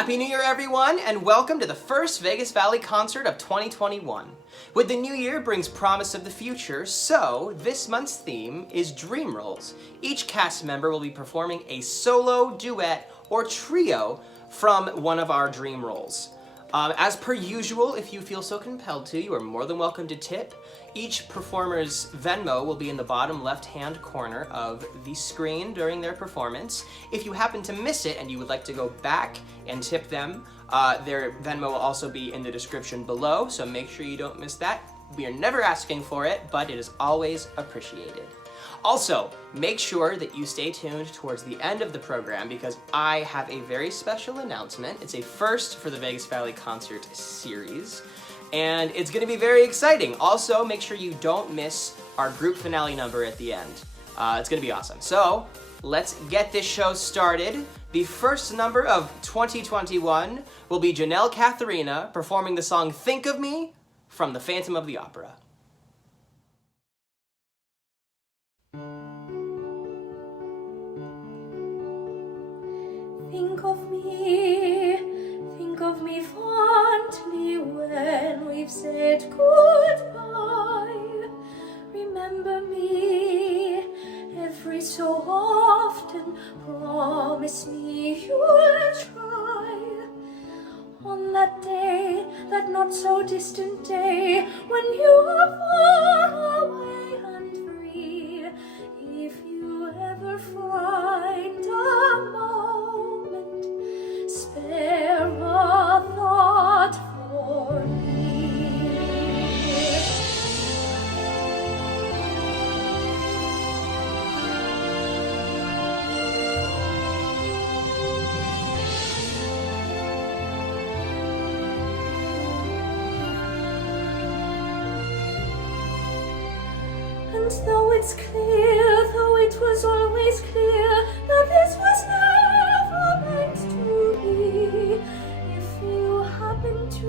Happy New Year, everyone, and welcome to the first Vegas Valley concert of 2021. With the new year brings promise of the future, so this month's theme is dream roles. Each cast member will be performing a solo, duet, or trio from one of our dream roles. As per usual, if you feel so compelled to, you are more than welcome to tip. Each performer's Venmo will be in the bottom left-hand corner of the screen during their performance. If you happen to miss it and you would like to go back and tip them, their Venmo will also be in the description below, so make sure you don't miss that. We are never asking for it, but it is always appreciated. Also, make sure that you stay tuned towards the end of the program because I have a very special announcement. It's a first for the Vegas Valley Concert Series, and it's going to be very exciting. Also, make sure you don't miss our group finale number at the end. It's going to be awesome. So, let's get this show started. The first number of 2021 will be Jenelle Catherina performing the song Think of Me from The Phantom of the Opera. Think of me fondly when we've said goodbye. Remember me every so often, promise me you'll try. On that day, that not so distant day, when you are far away and free, if you ever find a moment, spare a thought for me. And though it's clear, though it was always clear, that this was never meant to be, if you happen to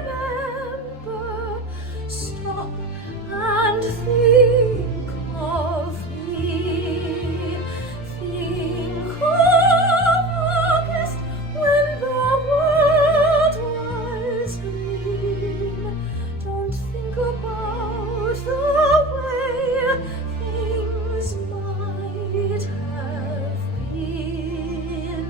remember, stop and think of me. Think of August when the world was green. Don't think about the way things might have been.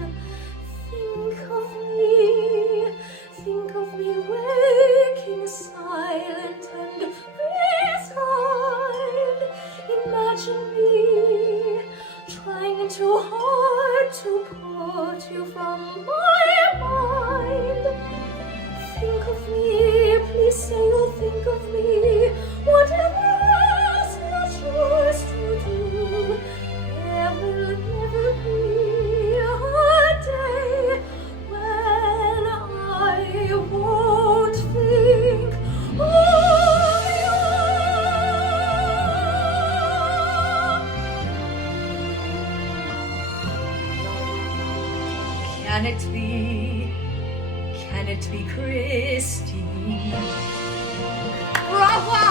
Think of me waking silent and resigned. Imagine me trying too hard to put you from my mind. Think of me, please say you'll think of me, whatever else you choose to do. There will never be a day when I won't think of you. Can it be Christine? Bravo!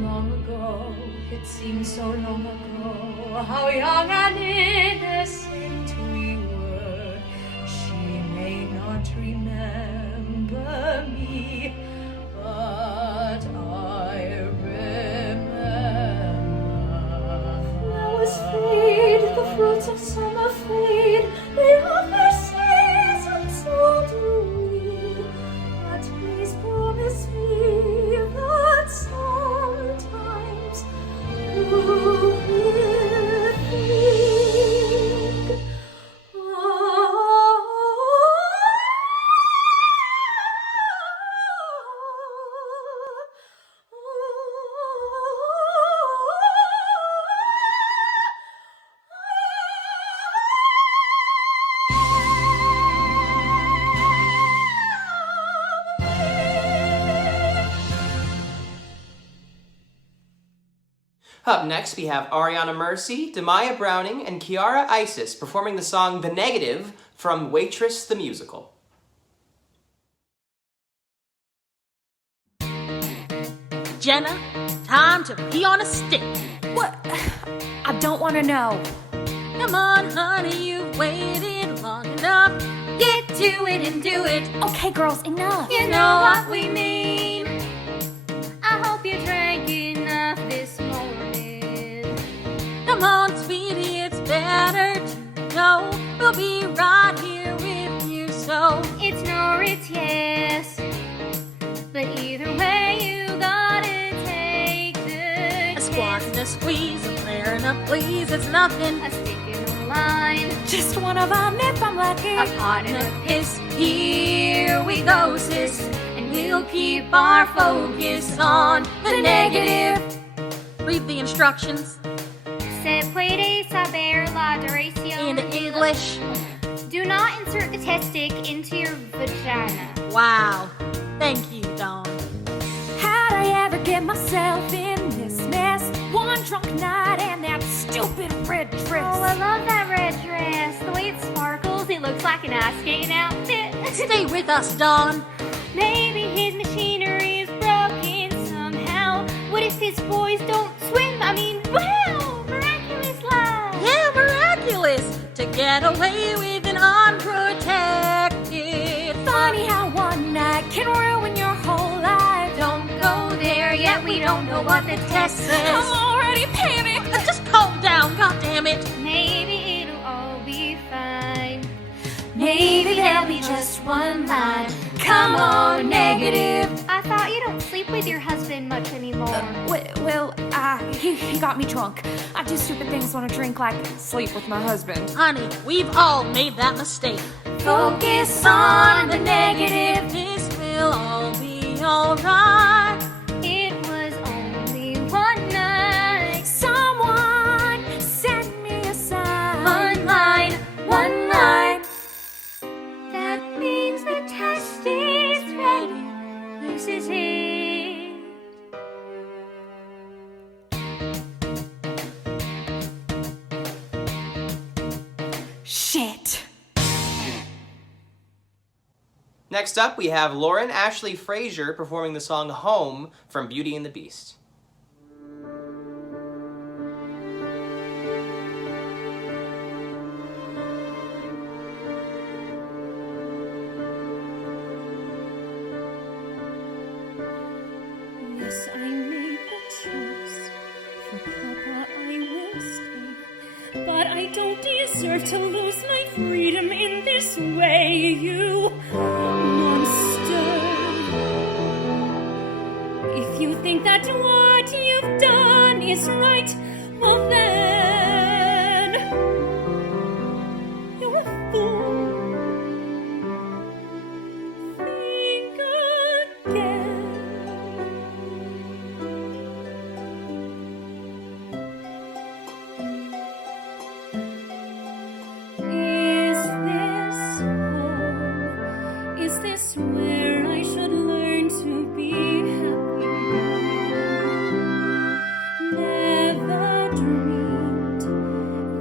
Long ago, it seems so long ago, how young and innocent we were. She may not remember me, but I remember. Flowers fade, the fruits of summer fade, they have their season, so do we. But please promise me that sometimes you will think Up next, we have Arianna Mercy, Demyia Browning, and Kyara Isis performing the song The Negative from Waitress the Musical. Jenna, time to pee on a stick. What? I don't want to know. Come on, honey, you've waited do it and do it. Okay, girls, enough. You know what we mean. I hope you drank enough this morning. Come on, sweetie, it's better to go. We'll be right here with you, so It's no, it's yes. But either way, you gotta take the a squat and a squeeze, a prayer and a please, it's nothing. a stick in a line, Just one of them if I'm lucky. a pot and a piss. Here we go, sis, and we'll keep our focus on the negative. Read the instructions Se puede saber la duración. in English. Do not insert the test stick into your vagina. Wow. Thank you, Dawn. How'd I ever get myself in this mess? One drunk night and that stupid red dress. Oh, I love that red dress. The way it sparkles, it looks like an ice skating outfit. Stay with us, Dawn. Maybe his machinery is broken somehow. What if his boys don't swim? I mean, wow, miraculous life. Yeah, miraculous to get away with an unprotected. Funny how one night can ruin your whole life. Don't go there yet, we don't know what the test says. I'm already panicked. Just calm down, goddammit. Maybe it'll all be fine. Maybe there'll be just one line. Come on, negative. I thought you don't sleep with your husband much anymore. He got me drunk. I do stupid things when I drink, like sleep with my husband. Honey, we've all made that mistake. Focus on the negative. This will all be alright. It was only one night. Someone send me a sign. One line, One line. that means the test is ready. This is it. Shit. Next up, we have Lauren Ashlea Fraser performing the song Home from Beauty and the Beast. Yes, I made the choice. For Papa, I will stay. But I don't deserve to lose my freedom in this way, you monster. If you think that what you've done is right, well then, you're a fool. Think again. Is this home? Is this where I should learn to be happy? Never dreamed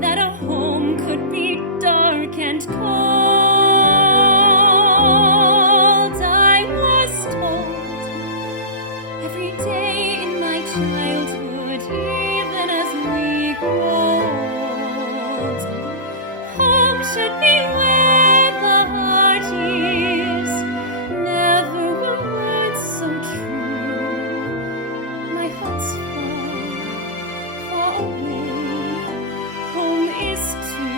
that a home could be dark and cold. I was told every day in my childhood, even as we grow old, home should be where the heart is. Never were words so true. My heart's far, far away. Home is too.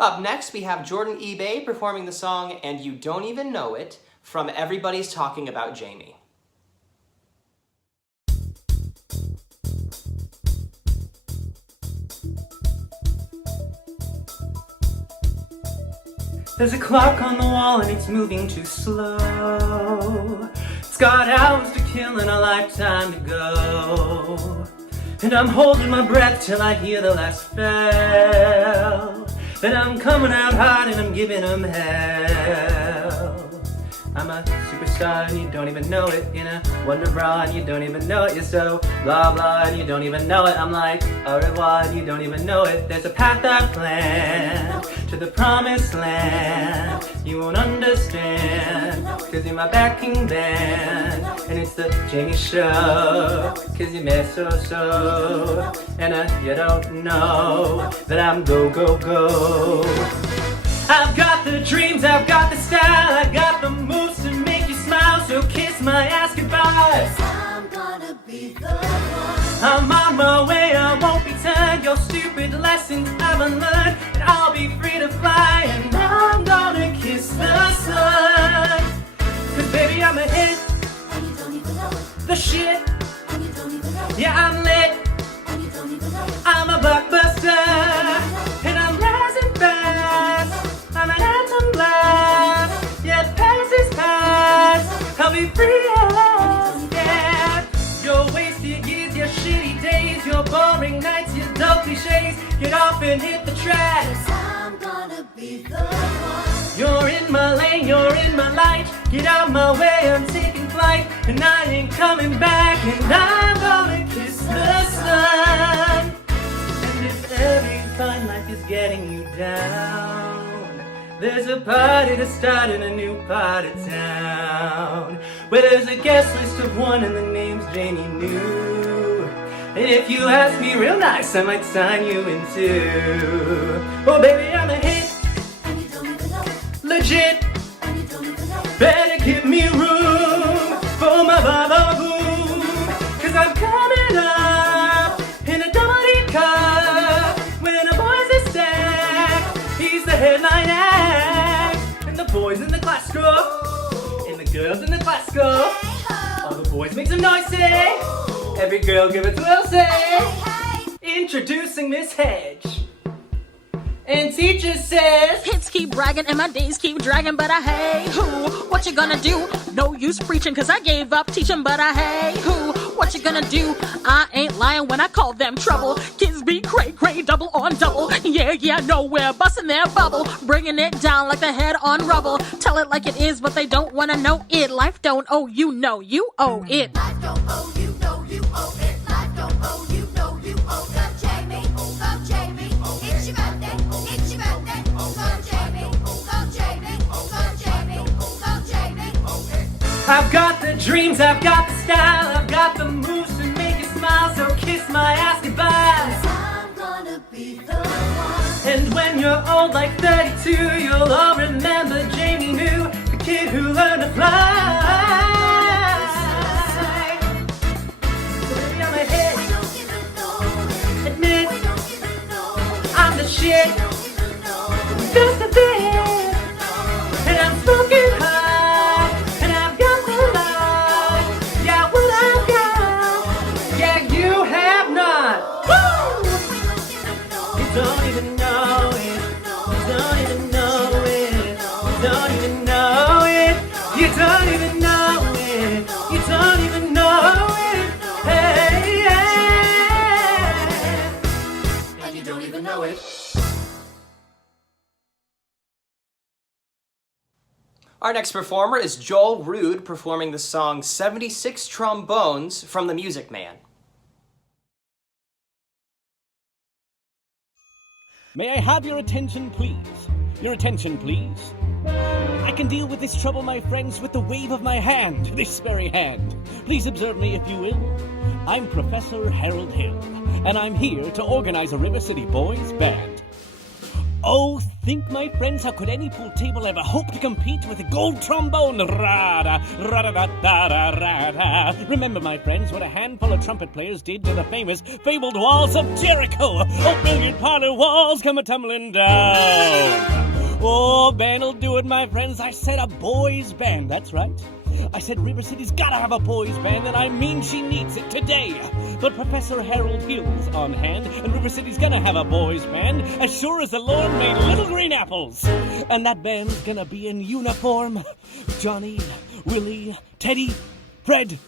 Up next, we have Jourdan Ibe performing the song And You Don't Even Know It from Everybody's Talking About Jamie. There's a clock on the wall and it's moving too slow. It's got hours to kill and a lifetime to go. And I'm holding my breath till I hear the last bell. Then I'm coming out hot and I'm giving them hell. I'm a superstar and you don't even know it. In a wonder bra and you don't even know it. You're so blah blah and you don't even know it. I'm like au revoir and you don't even know it. There's a path I plan to the promised land. You won't understand, cause you're my backing band. And it's the Jamie Show, cause you mess so. And you don't know that I'm go. I've got the dreams, I've got the style, I've got the moves to make you smile. So kiss my ass goodbye. I'm gonna be the one. I'm on my way, I won't be turned. Your stupid lessons I've unlearned, and I'll be free to fly. And I'm gonna kiss the sun. Cause baby I'm a hit, And you don't even know it. the shit, And you don't even know it. yeah I'm lit. And you don't even know it. I'm a blockbuster, and I'm rising fast. I'm an atom blast, yeah Paris is past. I'll be free at last, yeah. Your wasted years, your shitty days, your boring nights, your dull cliches. Get off and hit the track. Cause I'm gonna be the one. You're in my lane, you're in my light. Get out my way, I'm taking flight. And I ain't coming back, and I'm gonna kiss the sun. And if every fine life is getting you down, there's a party to start in a new part of town, where there's a guest list of one and the name's Jamie New. And if you ask me real nice, I might sign you in too. Oh baby, I'm a hit, And you don't even know it. legit. And you don't even know it. Better give me room for my ba-ba-boom. Cause I'm coming up in a double-deep car. When a boy's a stack, he's the headline act. And the boys in the class go, and the girls in the class go. All the boys make some noise, say. Every girl give it to will say. Introducing Miss Hedge. And teacher says, Hits keep bragging and my days keep dragging, but I hey who? What you gonna do? No use preaching cause I gave up teaching, but I hey who? What you gonna do? I ain't lying when I call them trouble. Kids be cray, double on double. Yeah, no, we're busting their bubble. Bringing it down like the head on rubble. Tell it like it is, but they don't wanna know it. Life don't owe you, no, you owe it. Life don't owe you, no, you owe it. Life don't owe you, no, you owe the Jamie. Go Jamie, it's your birthday. It's your birthday. Go Jamie, go Jamie, go Jamie, go Jamie. I've got the dreams, I've got the style, I've got the moves to make you smile. So kiss my ass goodbye. I'm gonna be the one. And when you're old like 32, you'll all remember Jamie New, the kid who learned to fly. So baby, I'm a hit, We don't even know it. admit We don't even know it. I'm the shit, We don't even know it. just a bit. And I'm smoking hot, and I've got the light. Yeah, what I've got, yeah, you have not. Woo! You don't even know it. You don't even know it. You don't even know it. You don't even know it. You don't even know it. Hey, yeah. And you don't even know it. Our next performer is Joel Ruud performing the song 76 Trombones from The Music Man. May I have your attention, please? Your attention, please. I can deal with this trouble, my friends, with the wave of my hand, this very hand. Please observe me, if you will. I'm Professor Harold Hill, and I'm here to organize a River City Boys band. Oh, Think, my friends, how could any pool table ever hope to compete with a gold trombone? Ra-da, ra-da-da-da-da-da-da. Remember, my friends, what a handful of trumpet players did to the famous, fabled walls of Jericho. Oh, billiard parlor walls come a-tumbling down. Oh, band'll do it, my friends. I said a boys' band, that's right. I said River City's gotta have a boys' band, and I mean she needs it today. But Professor Harold Hill's on hand, and River City's gonna have a boys' band, as sure as the Lord made little green apples. And that band's gonna be in uniform. Johnny, Willie, Teddy, Fred.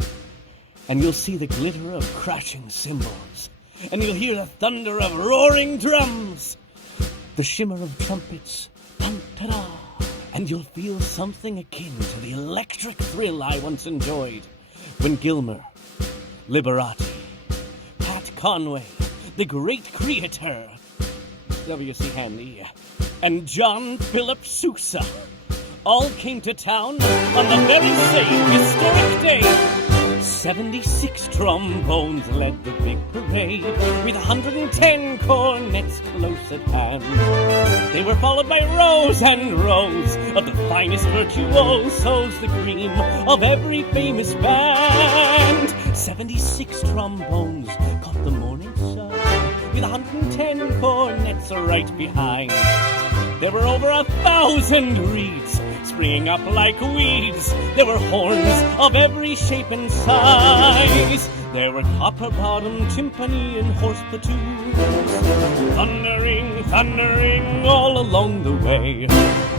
And you'll see the glitter of crashing cymbals. And you'll hear the thunder of roaring drums. The shimmer of trumpets. Dun-ta-da. And you'll feel something akin to the electric thrill I once enjoyed when Gilmer, Liberati, Pat Conway, the great creator, W.C. Hanley, and John Philip Sousa all came to town on the very same historic day. 76 trombones led the big parade, with 110 cornets close at hand. They were followed by rows and rows of the finest virtuosos, the cream of every famous band. 76 trombones caught the morning sun, with 110 cornets right behind. There were over 1,000 reeds springing up like weeds. There were horns of every shape and size. There were copper-bottomed timpani and horse platoons, thundering, thundering all along the way.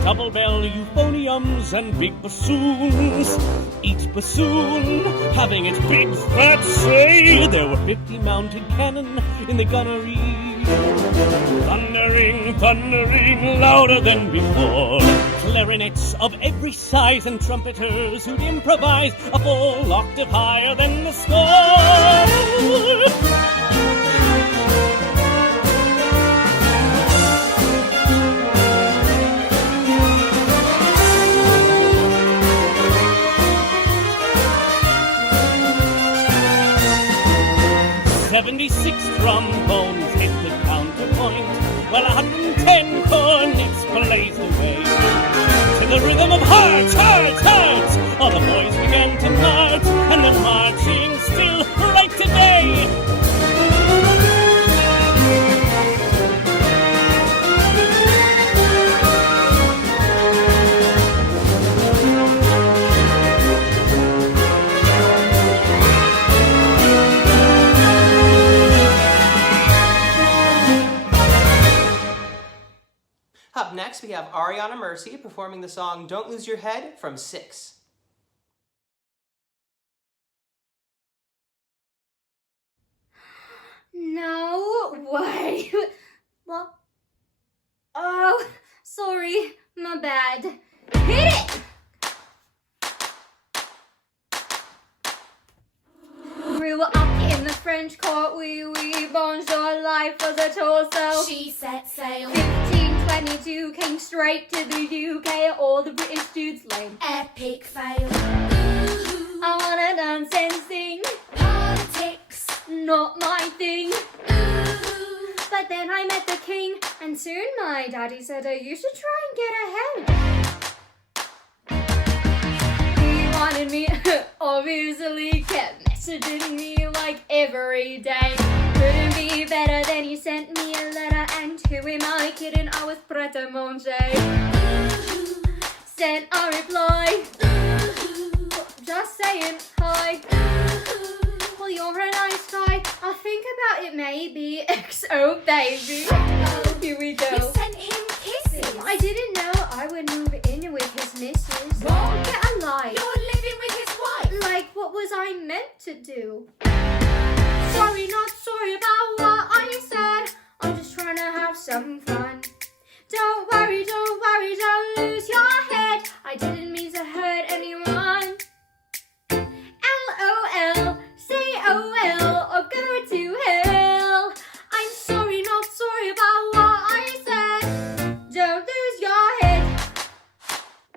Double-bell euphoniums and big bassoons, each bassoon having its big fat say. There were 50 mounted cannon in the gunnery, thundering, thundering louder than before. Clarinets of every size and trumpeters who'd improvise a full octave higher than the score. 76 trombones hit the counterpoint, while 110 cornets blazed away. To the rhythm of hearts, hearts, hearts, all the boys began to march, and they're marching still right today. 'Up next, we have Arianna Mercy performing the song Don't Lose Your Head from 6. No way. What? Oh, sorry. My bad. Hit it! Grew up in the French court, oui, bonjour, life was a torso. She set sail. 1522 came straight to the UK, all the British dudes lame. Epic fail. I wanna dance and sing, Politics. not my thing. Ooh. But then I met the king, and soon my daddy said, you should try and get ahead. He wanted me, obviously kept messaging me like every day. Couldn't be better than he sent me a letter, and who am I kidding? I was prêt à manger. Sent a reply, just saying hi. Well, you're a nice guy. I'll think about it maybe. XO baby. Here we go. You sent him kisses. I didn't know I would move in with his missus. What? Get a life. You're living with his wife. Like, what was I meant to do? Sorry, not sorry about what I said. I'm just trying to have some fun. Don't worry, don't lose your head. I didn't mean to hurt anyone. LOL, say OL, or go to hell. I'm sorry, not sorry about what I said. Don't lose your head.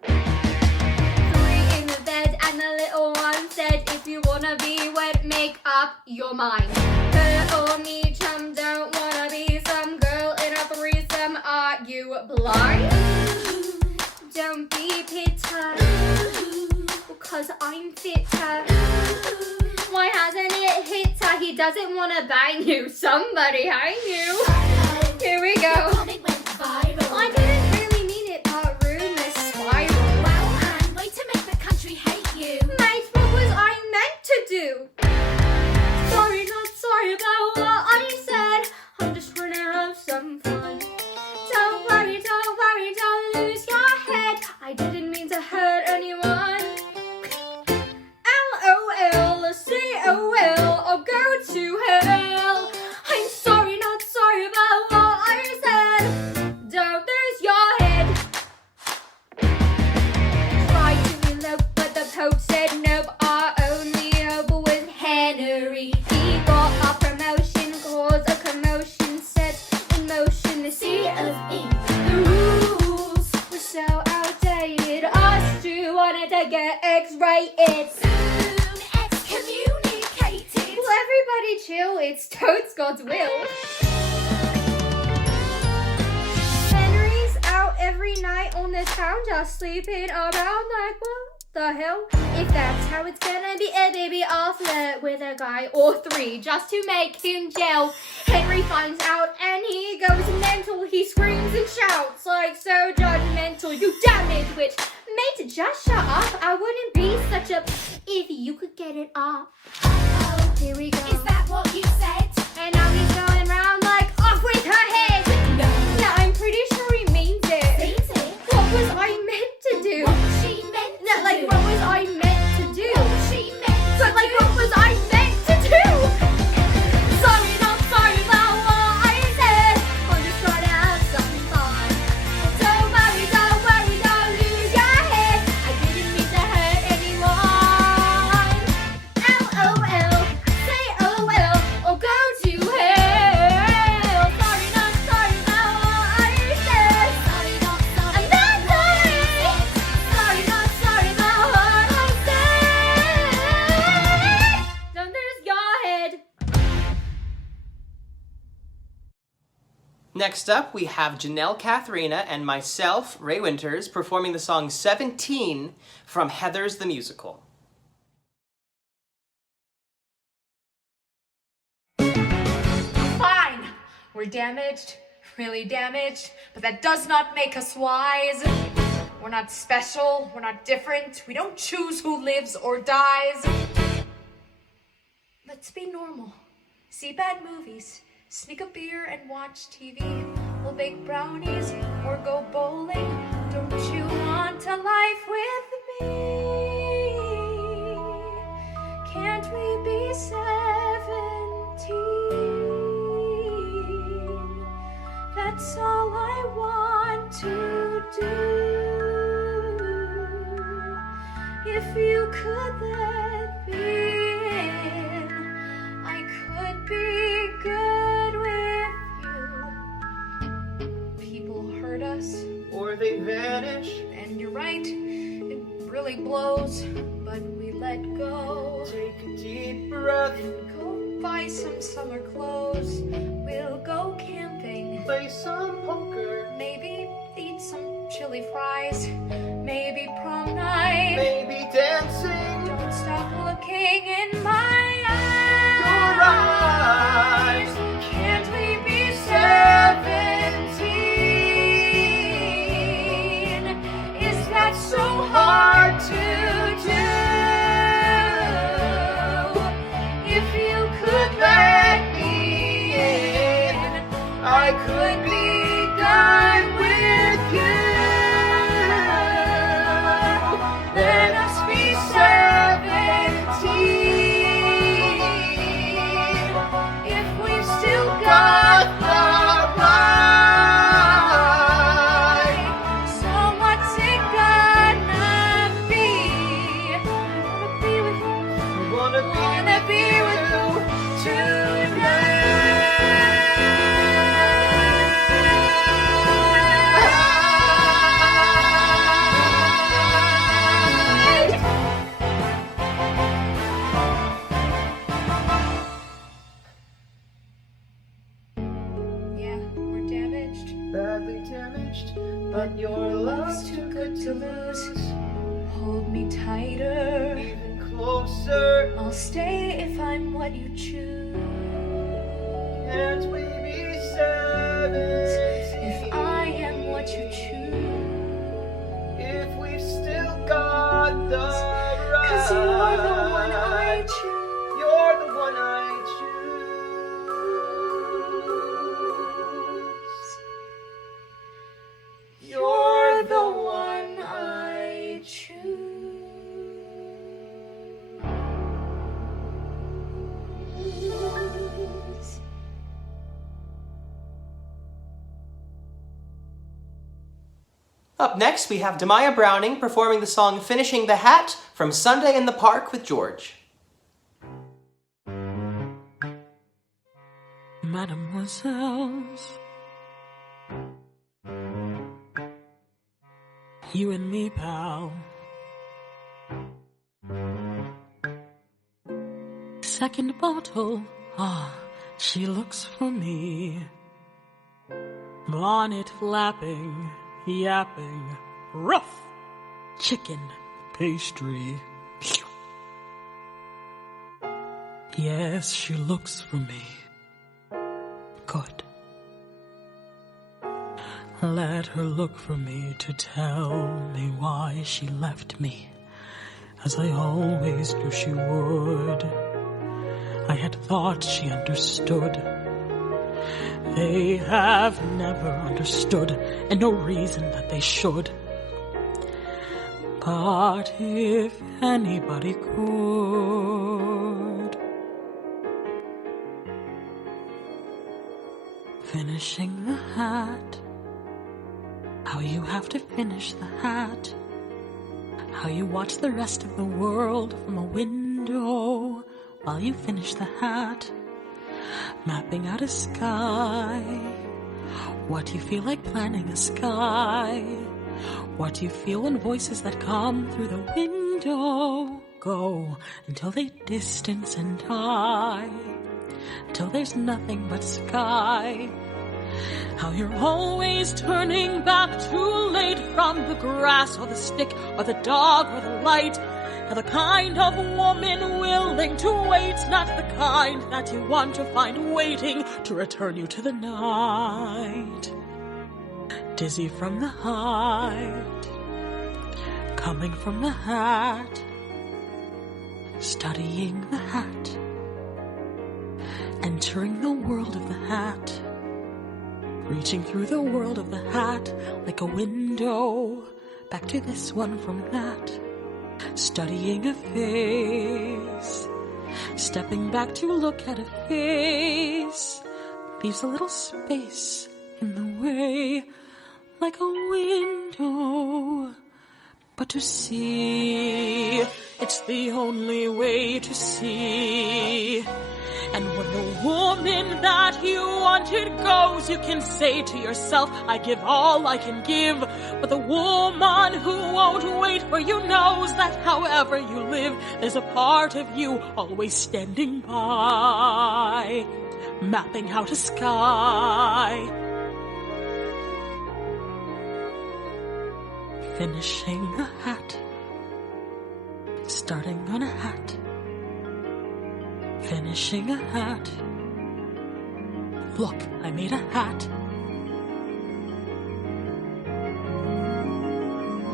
3 in the bed and the little one said, if you wanna be wet, make up your mind. Her or me chum don't wanna be some girl in a threesome. Are you blind? lie? Don't be bitter, because I'm fitter. Why hasn't it hit her? He doesn't want to bang you. Somebody hang you. Here we go. I didn't really mean it, but rumors spiral. Well, and way to make the country hate you. Mate, what was I meant to do? Sorry, not sorry about what I said. I'm just trying to have some fun. Don't worry, don't lose your head. I didn't mean to hurt anyone. LOL, COL, I'll go to hell. I'm sorry, not sorry about what I said. Don't lose your head. Tried to elope, but the Pope said nope. Our only hope was Henry. He got a promotion, caused a commotion, set in motion the sea of ink. The rules were so outdated. Us two wanted to get X-rated. Soon excommunicated. Will everybody chill? It's totes God's will. Henry's out every night on the town, just sleeping around like what the hell? If that's how it's gonna be, baby, I'll flirt with a guy or three just to make him gel. Henry finds out and he goes mental. He screams and shouts like so judgmental. You damned witch, mate, just shut up. I wouldn't be such a if you could get it up. Uh-oh. Here we go. Is that what you said? And now he's going round like off with her head. No. No, I'm pretty sure he means it. Means it? What was I meant to do? What was she meant No, to like do? what was I meant to do? What was she meant to But like do? what was I meant to do? Sorry, not sorry about what I said. I'm just trying to have some fun. Don't worry, don't lose your head. I didn't mean to hurt anyone. LOL, say oh well, or go to hell. Sorry, not sorry about what I said. Sorry, not sorry. And that's it. Sorry, not sorry about what I said. Don't lose your head. Next up, we have Jenelle Catherina and myself, Ray Winters, performing the song 17 from Heathers the Musical. Fine. We're damaged, really damaged, but that does not make us wise. We're not special, we're not different, we don't choose who lives or dies. Let's be normal. See bad movies, sneak a beer and watch TV. We'll bake brownies or go bowling. Don't you want a life with me? Can't we be 17? That's all I want to do. If you could let me in, I could be good with you. People hurt us, Or they vanish. and you're right, it really blows, but we let go. Take a deep breath. Go buy some summer clothes. We'll go camping. Play some poker. Maybe eat some chili fries. Maybe prom night. Maybe dancing. Don't stop looking in my Your eyes. eyes. Can't we be 17? Is that so hard to do? If you could let me in, I could be done with you. Let us be 17. If we've still got the right. So what's it gonna be? I wanna be with you tonight. lose. Hold me tighter, Even closer. I'll stay if I'm what you choose. Can't we be sevens? If I am what you choose. If we've still got the right. 'Cause you're the one I choose. You're the one I choose. You're the one I choose. Up next, we have Demyia Browning performing the song Finishing the Hat from Sunday in the Park with George. Mademoiselles, you and me, pal. Second bottle, she looks for me. Bonnet flapping, yapping, rough, chicken, pastry. Phew. Yes, she looks for me. Good. Let her look for me to tell me why she left me, as I always knew she would. I had thought she understood. They have never understood, and no reason that they should. But if anybody could, finishing the hat, how you have to finish the hat, how you watch the rest of the world from a window while you finish the hat, mapping out a sky, what you feel like planning a sky, what you feel when voices that come through the window go until they distance and die, till there's nothing but sky. How you're always turning back too late from the grass or the stick or the dog or the light. How the kind of woman willing to wait, not the kind that you want to find waiting to return you to the night. Dizzy from the height, coming from the hat, studying the hat, entering the world of the hat, reaching through the world of the hat like a window, back to this one from that, studying a face, stepping back to look at a face, leaves a little space in the way, like a window, but to see, it's the only way to see. And when the woman that you wanted goes, you can say to yourself, I give all I can give. But the woman who won't wait for you knows that however you live, there's a part of you always standing by, mapping out a sky, finishing a hat, starting on a hat, finishing a hat. Look, I made a hat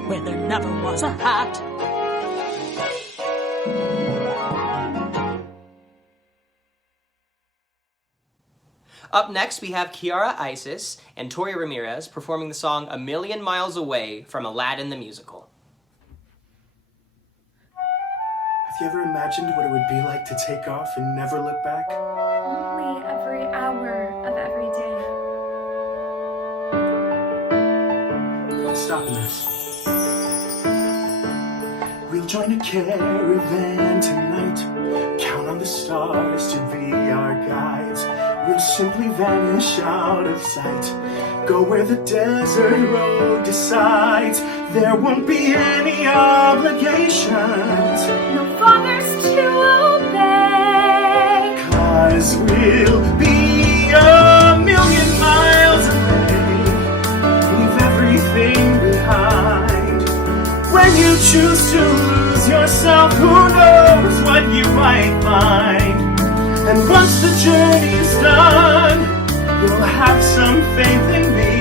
where there never was a hat. Up next, we have Kyara Isis and Tory Ramirez performing the song A Million Miles Away from Aladdin the Musical. Have you ever imagined what it would be like to take off and never look back? Only every hour of every day. I'm stopping this. We'll join a caravan tonight. Count on the stars to be our guides. We'll simply vanish out of sight. Go where the desert road decides. There won't be any obligations. No fathers to obey. 'Cause we'll be a million miles away. Leave everything behind. When you choose to lose yourself, who knows what you might find. And once the journey's done, you'll have some faith in me.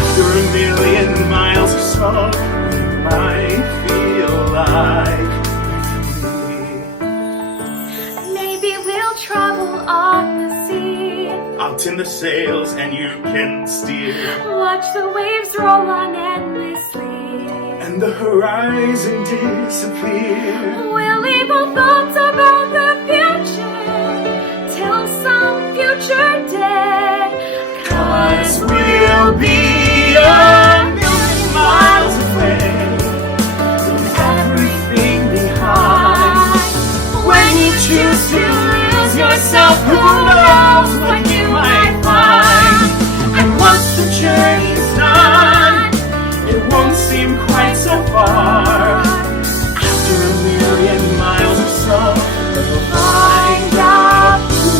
After a million miles or so, you might feel like me. Maybe we'll travel on the sea. I'll tend the sails and you can steer. Watch the waves roll on endlessly. And the horizon disappear. We'll leave all thoughts about the future till some future day. 'Cause we'll be a million miles away, leave everything behind. When you choose to lose yourself, who knows what you might find. And once the journey's done, it won't seem quite so far. After a million miles or so, we'll find out who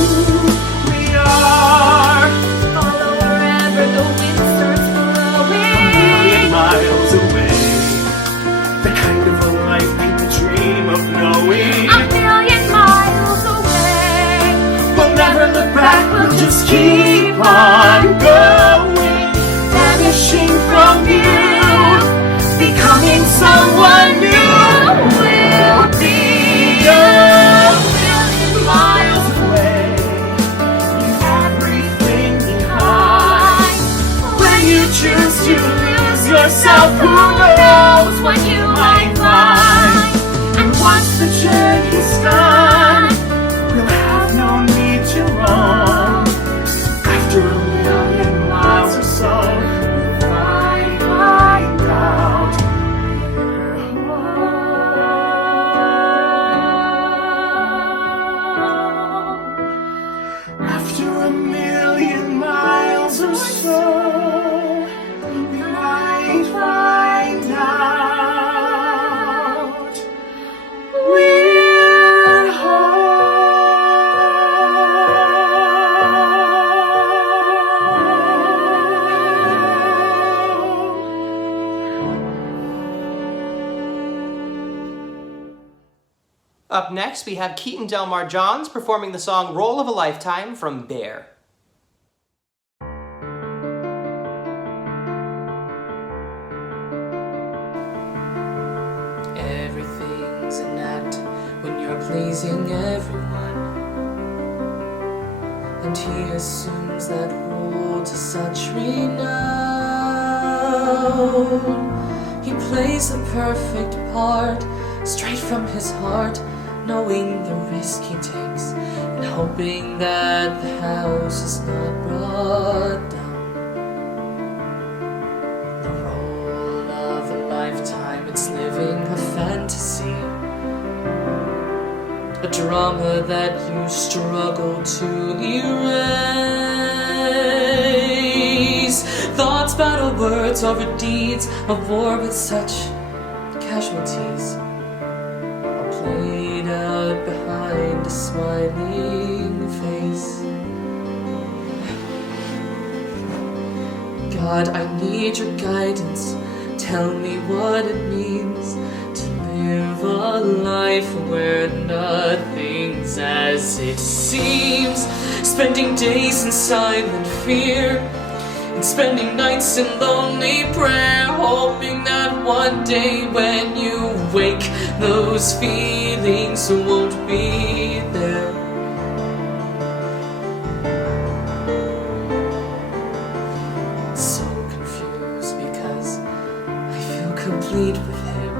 we are. Follow wherever the wind starts blowing. A million miles away, the kind of a life people dream of knowing. A million miles away. We'll never look back, we'll just keep on going, vanishing from view, becoming someone new. We'll be a million miles away, leave everything behind. When you choose to lose yourself, who knows what you might find. And once the journey's done, we'll have no need to roam. After a million miles or so, we'll find out we're home. After a million miles or so, we might find out we're home. Up next, we have Keaton Delmar Johns performing the song Role of a Lifetime from Bear. Everything's an act when you're pleasing everyone, and he assumes that role to such renown. He plays the perfect part straight from his heart, knowing the risk he takes and hoping that the house is not brought down. The role of a lifetime, it's living a fantasy, a drama that you struggle to erase. Thoughts battle words over deeds, a war with such casualties, all played out behind a smiling face. God, I need your guidance. Tell me what it means to live a life where nothing's as it seems. Spending days in silent fear, and spending nights in lonely prayer, hoping that one day when you wake, those feelings won't be there. So confused because I feel complete with him.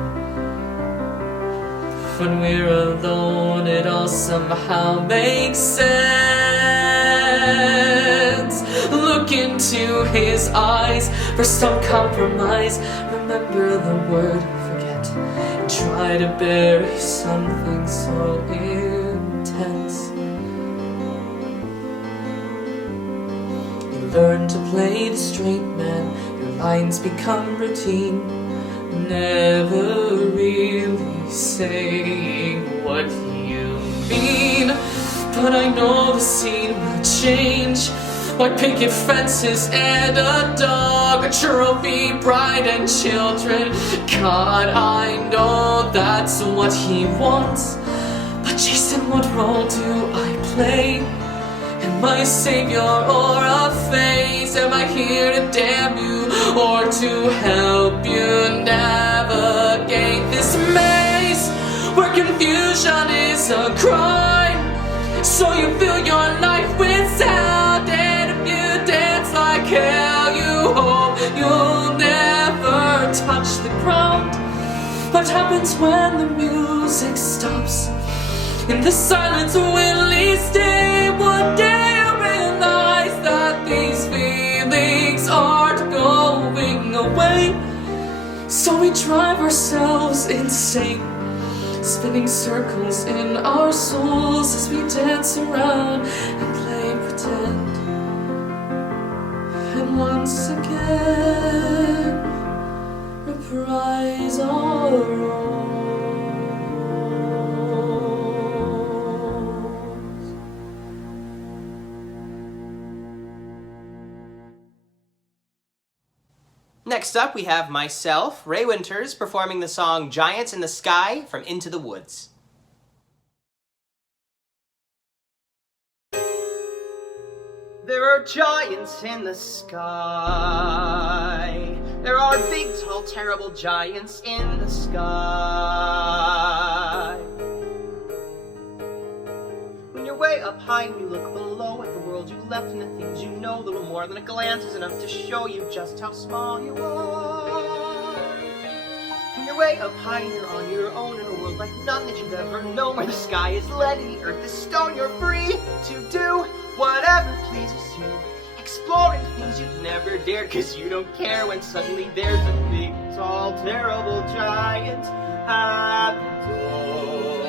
When we're alone, it all somehow makes sense. Look into his eyes for some compromise. Remember the word forget, and try to bury something so intense. You learn to play the straight man, your lines become routine, never really saying what you mean. But I know the scene will change white picket fences and a dog, a trophy bride and children. God, I know that's what he wants, but Jason, what role do I play? Am I a savior or a face? Am I here to damn you or to help you navigate this maze where confusion is a crime? So you fill your life with sound, and if you dance like hell, you hope you'll never touch the ground. What happens when the music stops? In the silence, will he stay? One day you'll realize that these feelings aren't going away. So we drive ourselves insane, spinning circles in our souls as we dance around and play pretend. And once again, reprise our roles. Next up, we have myself, Ray Winters, performing the song Giants in the Sky from Into the Woods. There are giants in the sky. There are big, tall, terrible giants in the sky. When you're way up high and you look below at the world you left and the things you know, a little more than a glance is enough to show you just how small you are. When you're way up high and you're on your own in a world like none that you've ever known, where the sky is lead and the earth is stone, you're free to do whatever pleases you, exploring things you've never dared, cause you don't care when suddenly there's a big, tall, terrible giant at the door.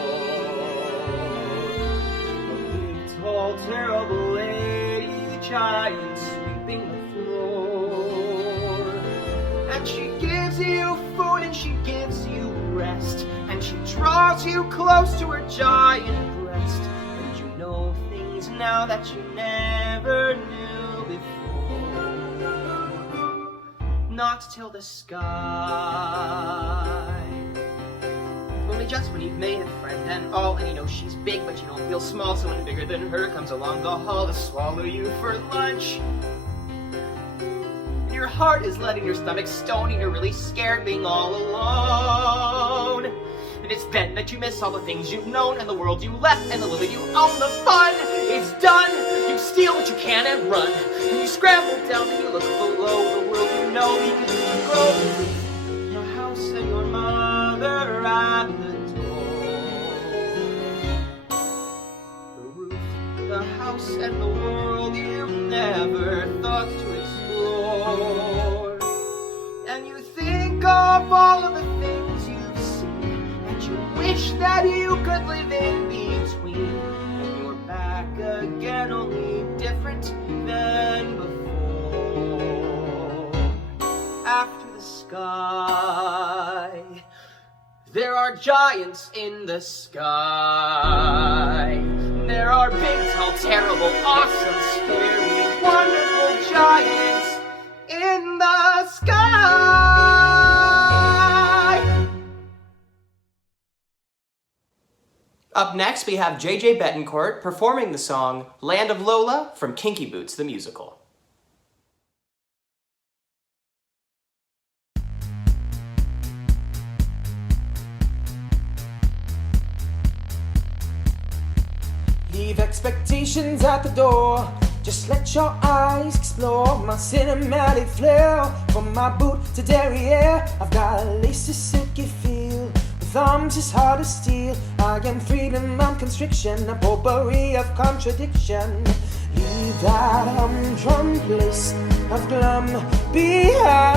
A big, tall, terrible lady giant sweeping the floor. And she gives you food and she gives you rest, and she draws you close to her giant breast, and you know things now that you never knew before. Not till the sky. Only just when you've made a friend and all, and you know she's big but you don't feel small, someone bigger than her comes along the hall to swallow you for lunch. Your heart is letting your stomach stone and you're really scared being all alone. And it's then that you miss all the things you've known and the world you left and the little you own. The fun is done. You steal what you can and run. And you scramble down and you look below the world you know, because you go your house and your mother at the door. The roof, the house and the world you never thought to explore. And you think of all of the things you've seen, and you wish that you could live in between. And you're back again, only different than before. After the sky, there are giants in the sky. There are big, tall, terrible, awesome, scary, wonderful giants in the sky. Up next, we have JJ Bettencourt performing the song Land of Lola from Kinky Boots the Musical. Leave expectations at the door. Just let your eyes explore my cinematic flair. From my boot to derriere, I've got a lacy, silky feel. With arms as hard as steel, I am freedom and constriction, a potpourri of contradiction. Leave that humdrum place of glum behind.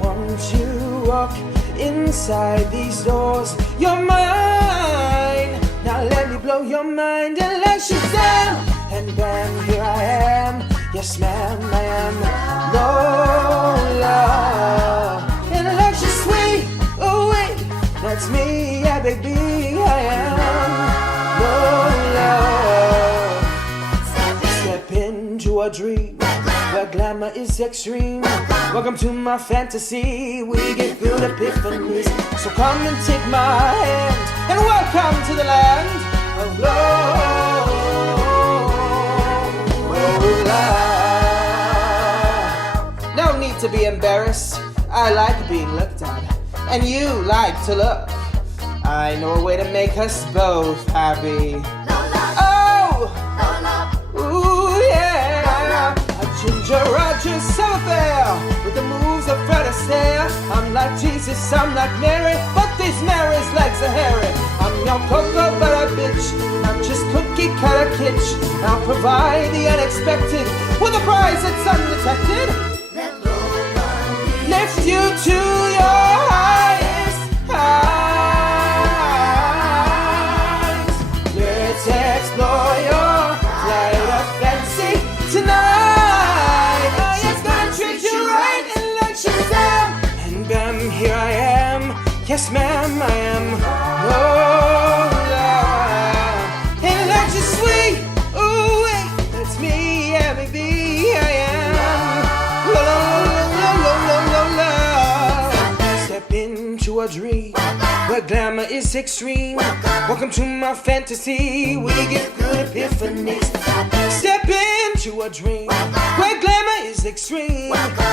Once you walk inside these doors, you're mine. Now let me blow your mind and like Shazam. And bam, here I am. Yes, ma'am, I am Lola. And like she's sweet, oh wait, that's me, yeah, baby, I am Lola. glamour is extreme. Welcome to my fantasy. We get good epiphanies. So come and take my hand and welcome to the land of love. No need to be embarrassed. I like being looked at, and you like to look. I know a way to make us both happy. Oh! Ooh, yeah! A Ginger Rogers affair with the moves of Fred Astaire. I'm like Jesus, I'm like Mary, but this Mary's legs are hairy. I'm your cocoa butter bitch, not just cookie cutter kitsch. I'll provide the unexpected with a prize that's undetected. Lift you to your highest heights. Let's explore your flight of fancy tonight. I am gonna treat you right and like Shazam. And bam, here I am. Yes, ma'am, I am. Oh, yeah. And like you sweet. Ooh, wait, that's me, yeah, baby, I am. Step into a dream where glamour is extreme. Welcome to my fantasy. We get good epiphanies. Step into a dream where glamour is extreme.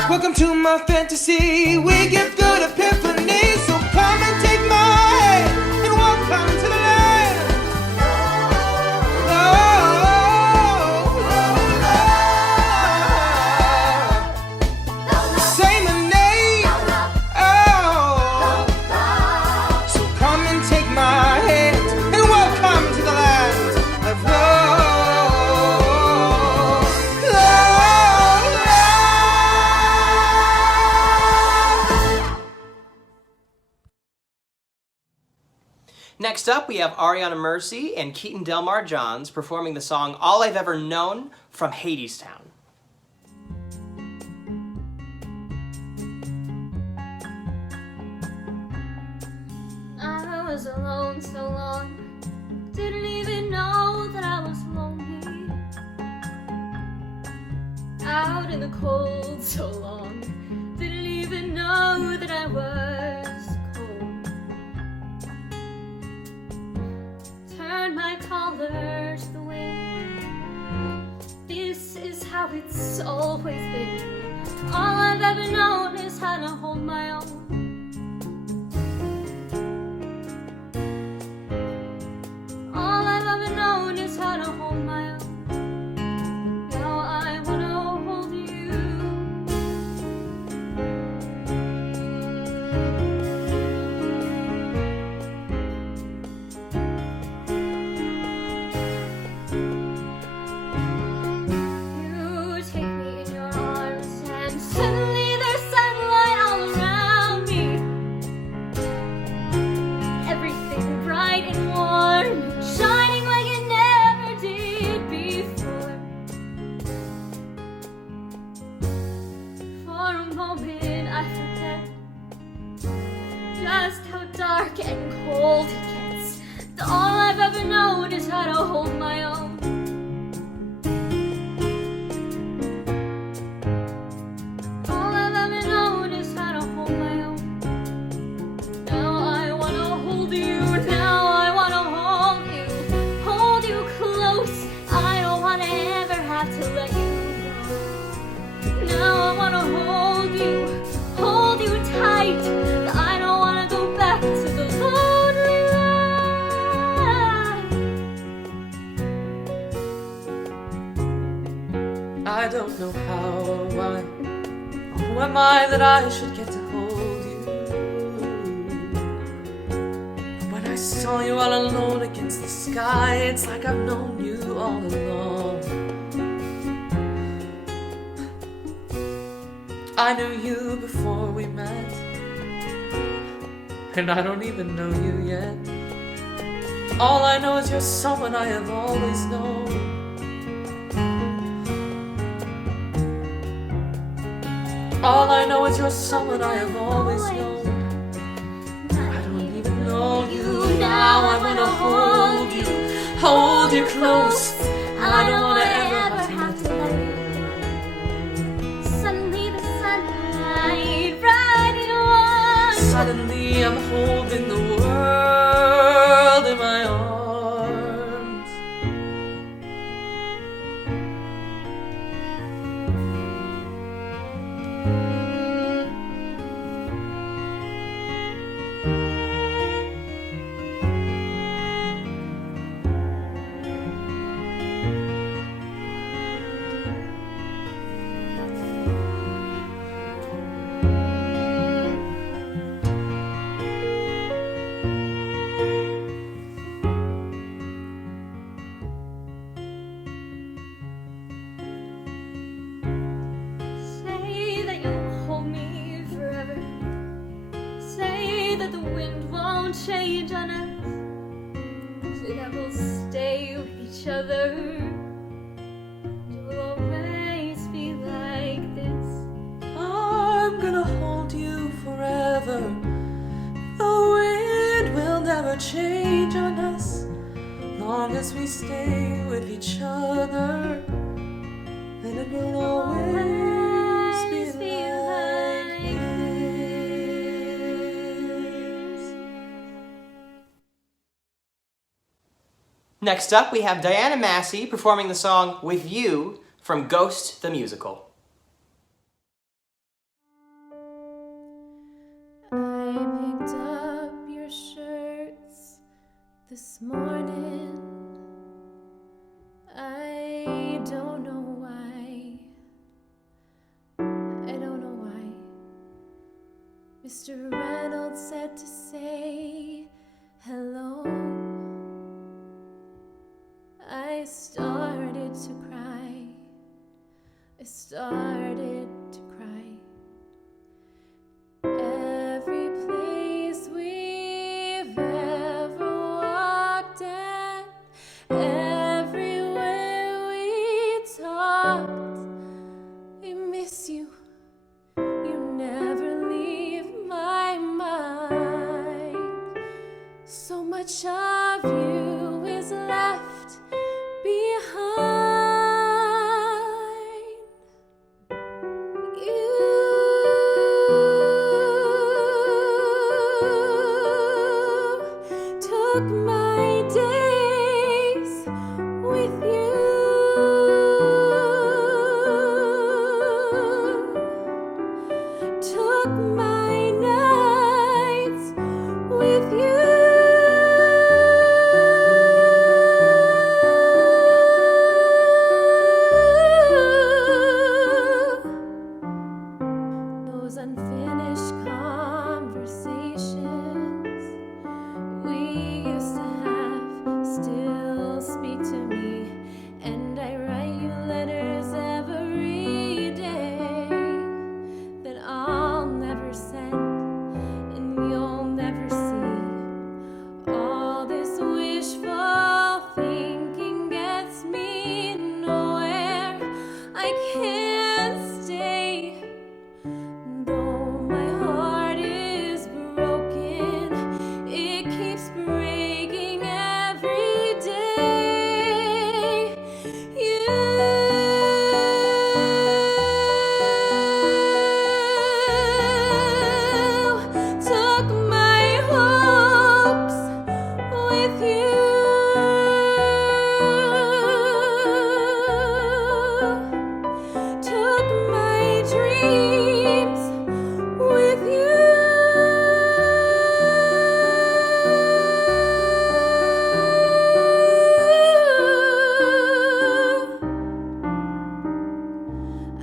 Welcome to my fantasy. We get good epiphanies. So come and take my hand and welcome to the land. Next up, we have Arianna Mercy and Keaton Delmar Johns performing the song All I've Ever Known from Hadestown. I was alone so long, didn't even know that I was lonely. Out in the cold so long, didn't even know that I was cold. Turned my collar to the wind. This is how it's always been. All I've ever known is how to hold my own. All I've ever known is how to hold my own. Now I wanna hold you. You take me in your arms and suddenly there's sunlight all around me. Everything bright and warm, shining like it never did before. For a moment I forget just how dark and cold it gets. All I've ever known is how to hold my own. All I've ever known is how to hold my own. Now I wanna hold you. Now I wanna hold you close. I don't wanna ever have to let you go. Now I wanna hold you tight. I don't wanna go back to the lonely life. I don't know how or why. Who am I that I should get to hold you? When I saw you all alone against the sky, it's like I've known you all along. I knew you before we met, and I don't even know you yet. All I know is you're someone I have always known. All I know is you're someone I have always known. I don't even know you now. I wanna hold you close. I don't wanna ever have to let you go. me, I'm holding the world in my arms. Say that you'll hold me forever. Say that the wind won't change on us. Say that we'll stay with each other. It will always be like this. I'm gonna hold you forever. The wind will never change on us. Long as we stay with each other, then it will always be like this. Next up, we have Arianna Mercy performing the song With You from Ghost the Musical. I picked up your shirts this morning. I don't know why. I don't know why. Mr. Reynolds said to say hello. I started to cry. I started to cry. Every place we've ever walked in, everywhere we talked, I miss you. You never leave my mind. So much of you is left behind. Took my days with you. Took my nights with you. Those unfinished conversations we used to have still speak to me, and I write you letters every day that I'll never send and you'll never see. All this wishful thinking gets me nowhere. I can't stay. Though my heart is broken, it keeps breaking every day. You took my hopes with you. Took my dreams with you.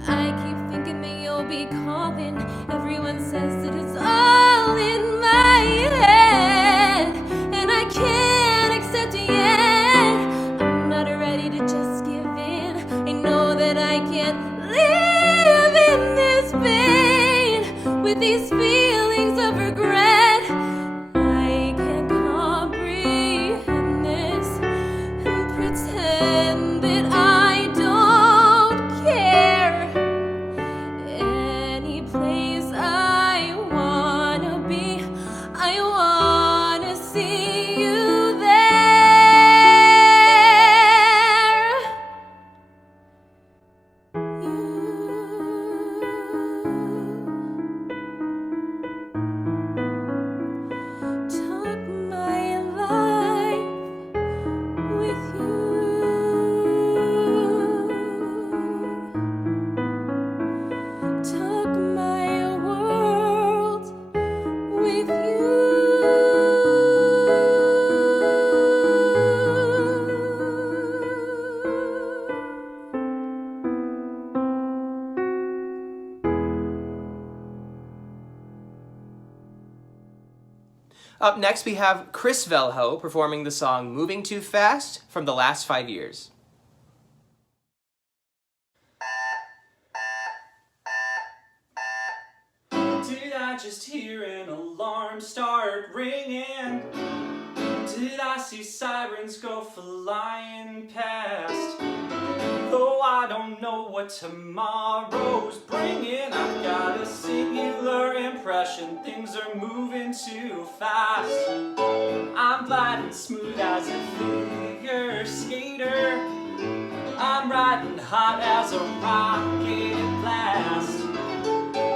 I keep thinking that you'll be calling. Everyone says that it's all in my head, and I can't accept it yet. I'm not ready to just give in. I know that I can't live in this pain with these feelings of regret. I can't comprehend this and pretend that I don't care. Any place I wanna be, I wanna see you there. You Up next, we have Chris Velho performing the song Moving Too Fast from the last 5 years. Did I just hear an alarm start ringing? Did I see sirens go flying past? Though I don't know what tomorrow's bringing, I've got a singular impression things are moving too fast. I'm gliding smooth as a figure skater. I'm riding hot as a rocket blast.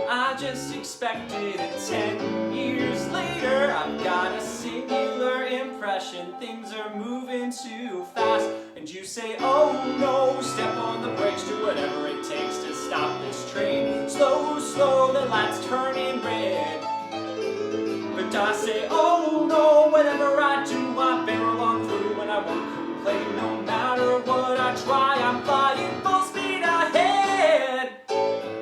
I just expected it 10 years later. I've got a singular impression things are moving too fast. And you say, oh no, step on the brakes, do whatever it takes to stop this train. Slow, slow, the lights turning red. But I say, oh no, whatever I do, I barrel on through and I won't complain. No matter what I try, I'm flying full speed ahead.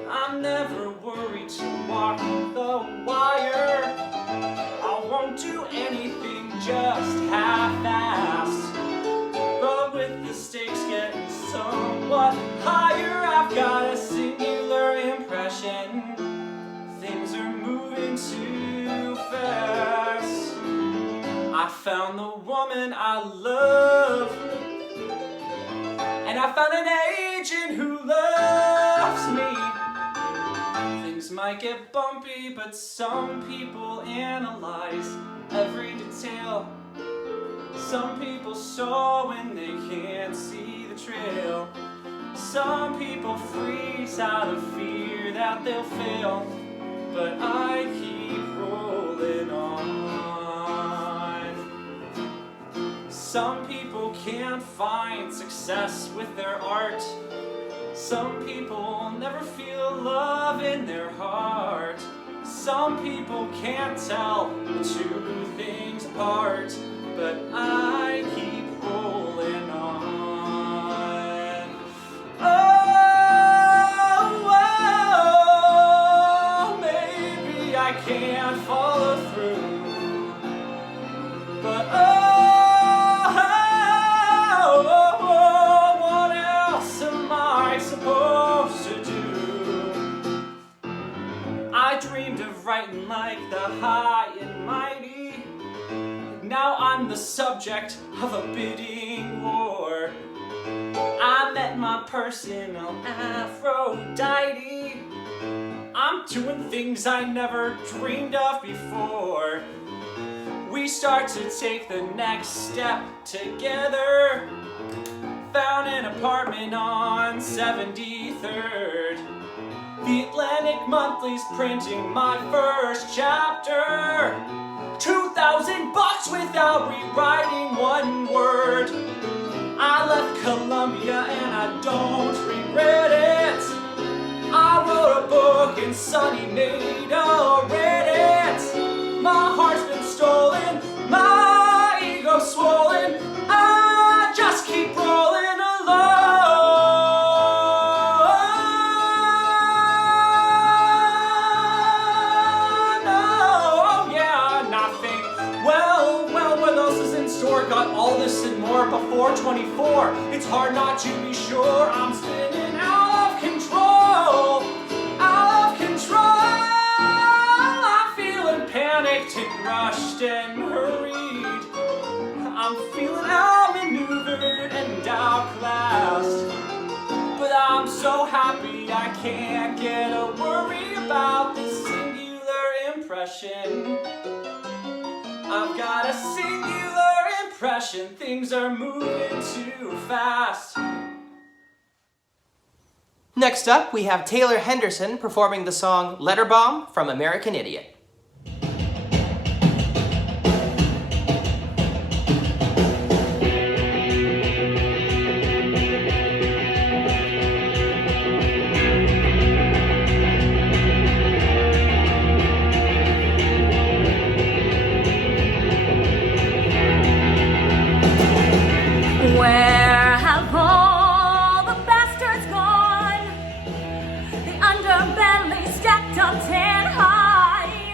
I'm never worried to walk the wire. I won't do anything just half-assed. But with the stakes getting somewhat higher, I've got a singular impression things are moving too fast. I found the woman I love, and I found an agent who loves me. Things might get bumpy, but some people analyze every detail. Some people soar when they can't see the trail. Some people freeze out of fear that they'll fail. But I keep rolling on. Some people can't find success with their art. Some people never feel love in their heart. Some people can't tell the two things apart. But I keep rolling on. Oh, maybe I can't follow through. But what else am I supposed to do? I dreamed of writing like the high and mighty. Now I'm the subject of a bidding war. I met my personal Aphrodite. I'm doing things I never dreamed of before. We start to take the next step together. Found an apartment on 73rd. The Atlantic Monthly's printing my first chapter. $2,000 without rewriting one word. I left Columbia and I don't regret it. I wrote a book and Sonny made a Reddit. My heart's been stolen, my ego swollen. I just keep rolling along. Got all this and more before 24. It's hard not to be sure I'm spinning out of control. Out of control. I'm feeling panicked and rushed and hurried. I'm feeling outmaneuvered and outclassed. But I'm so happy I can't get a worry about this singular impression. I've got a singular impression things are moving too fast. Next up, we have Taylor Henderson performing the song Letter Bomb from American Idiot. Where have all the bastards gone? The underbelly stacked up 10 high.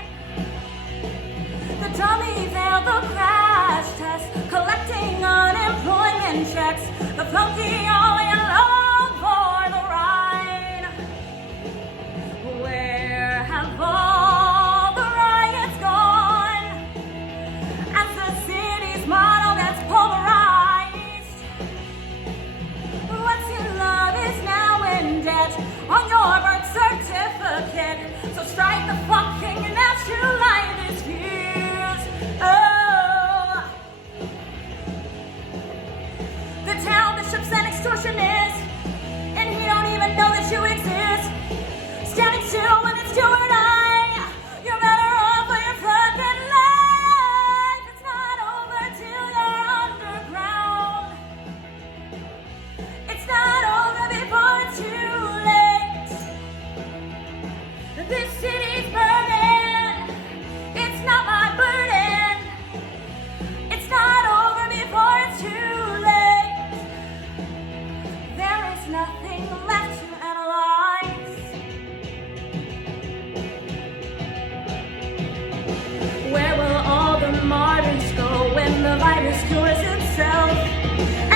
when the virus cures itself?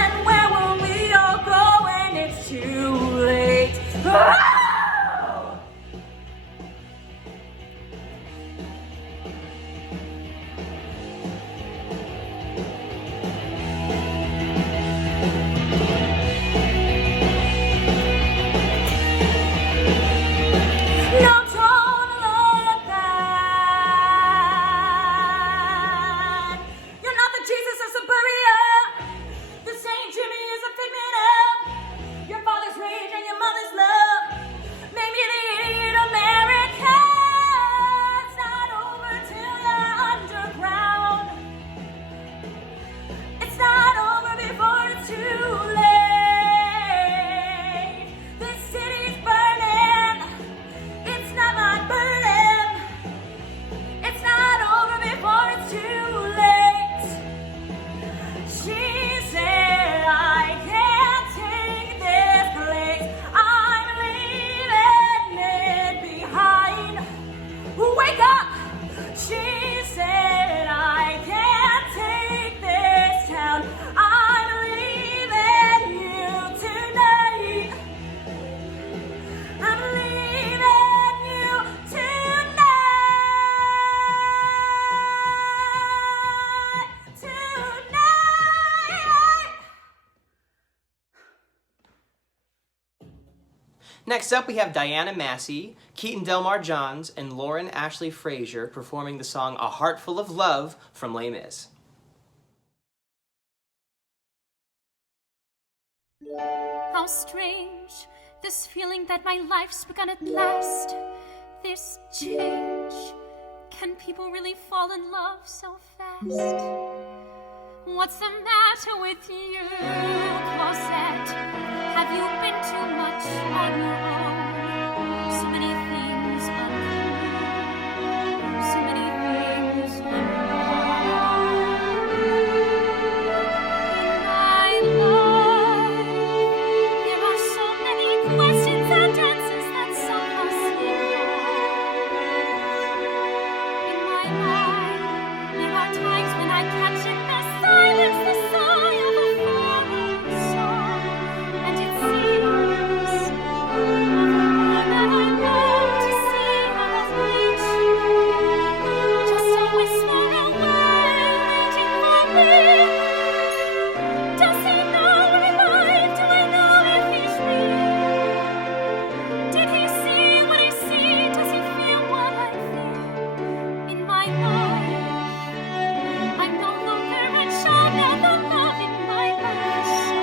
And where will we all go when it's too late? Ah! Next up, we have Arianna Mercy, Keaton Delmar Johns, and Lauren Ashlea Fraser performing the song A Heart Full of Love from Les Mis. How strange, this feeling that my life's begun at last. This change. Can people really fall in love so fast? What's the matter with you, Cosette? Have you been too much on your own? So many things untrue, so many things unwrong. In my life, there are so many questions and answers that somehow seem wrong. In my life, there are times when I catch in the silence the sigh of a foreign song, and it seems overall that I long to see how I've reached, just a whisper away, waiting for me. Does he know I'm alive? Do I know if he's real? Did he see what I see? Does he feel what I feel? In my life, I'm no longer unsure now the love in my life is so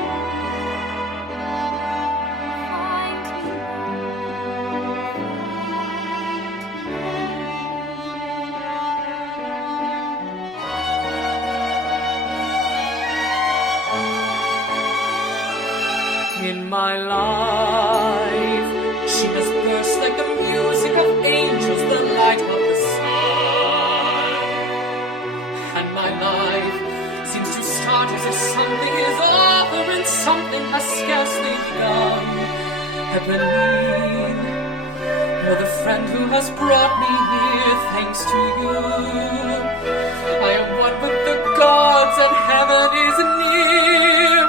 In my life, she has burst like the music of angels, the light of the sun. And my life seems to start as if something is over and something has scarcely begun. Ebeline, you're the friend who has brought me here, thanks to you. I am one with the gods and heaven is near.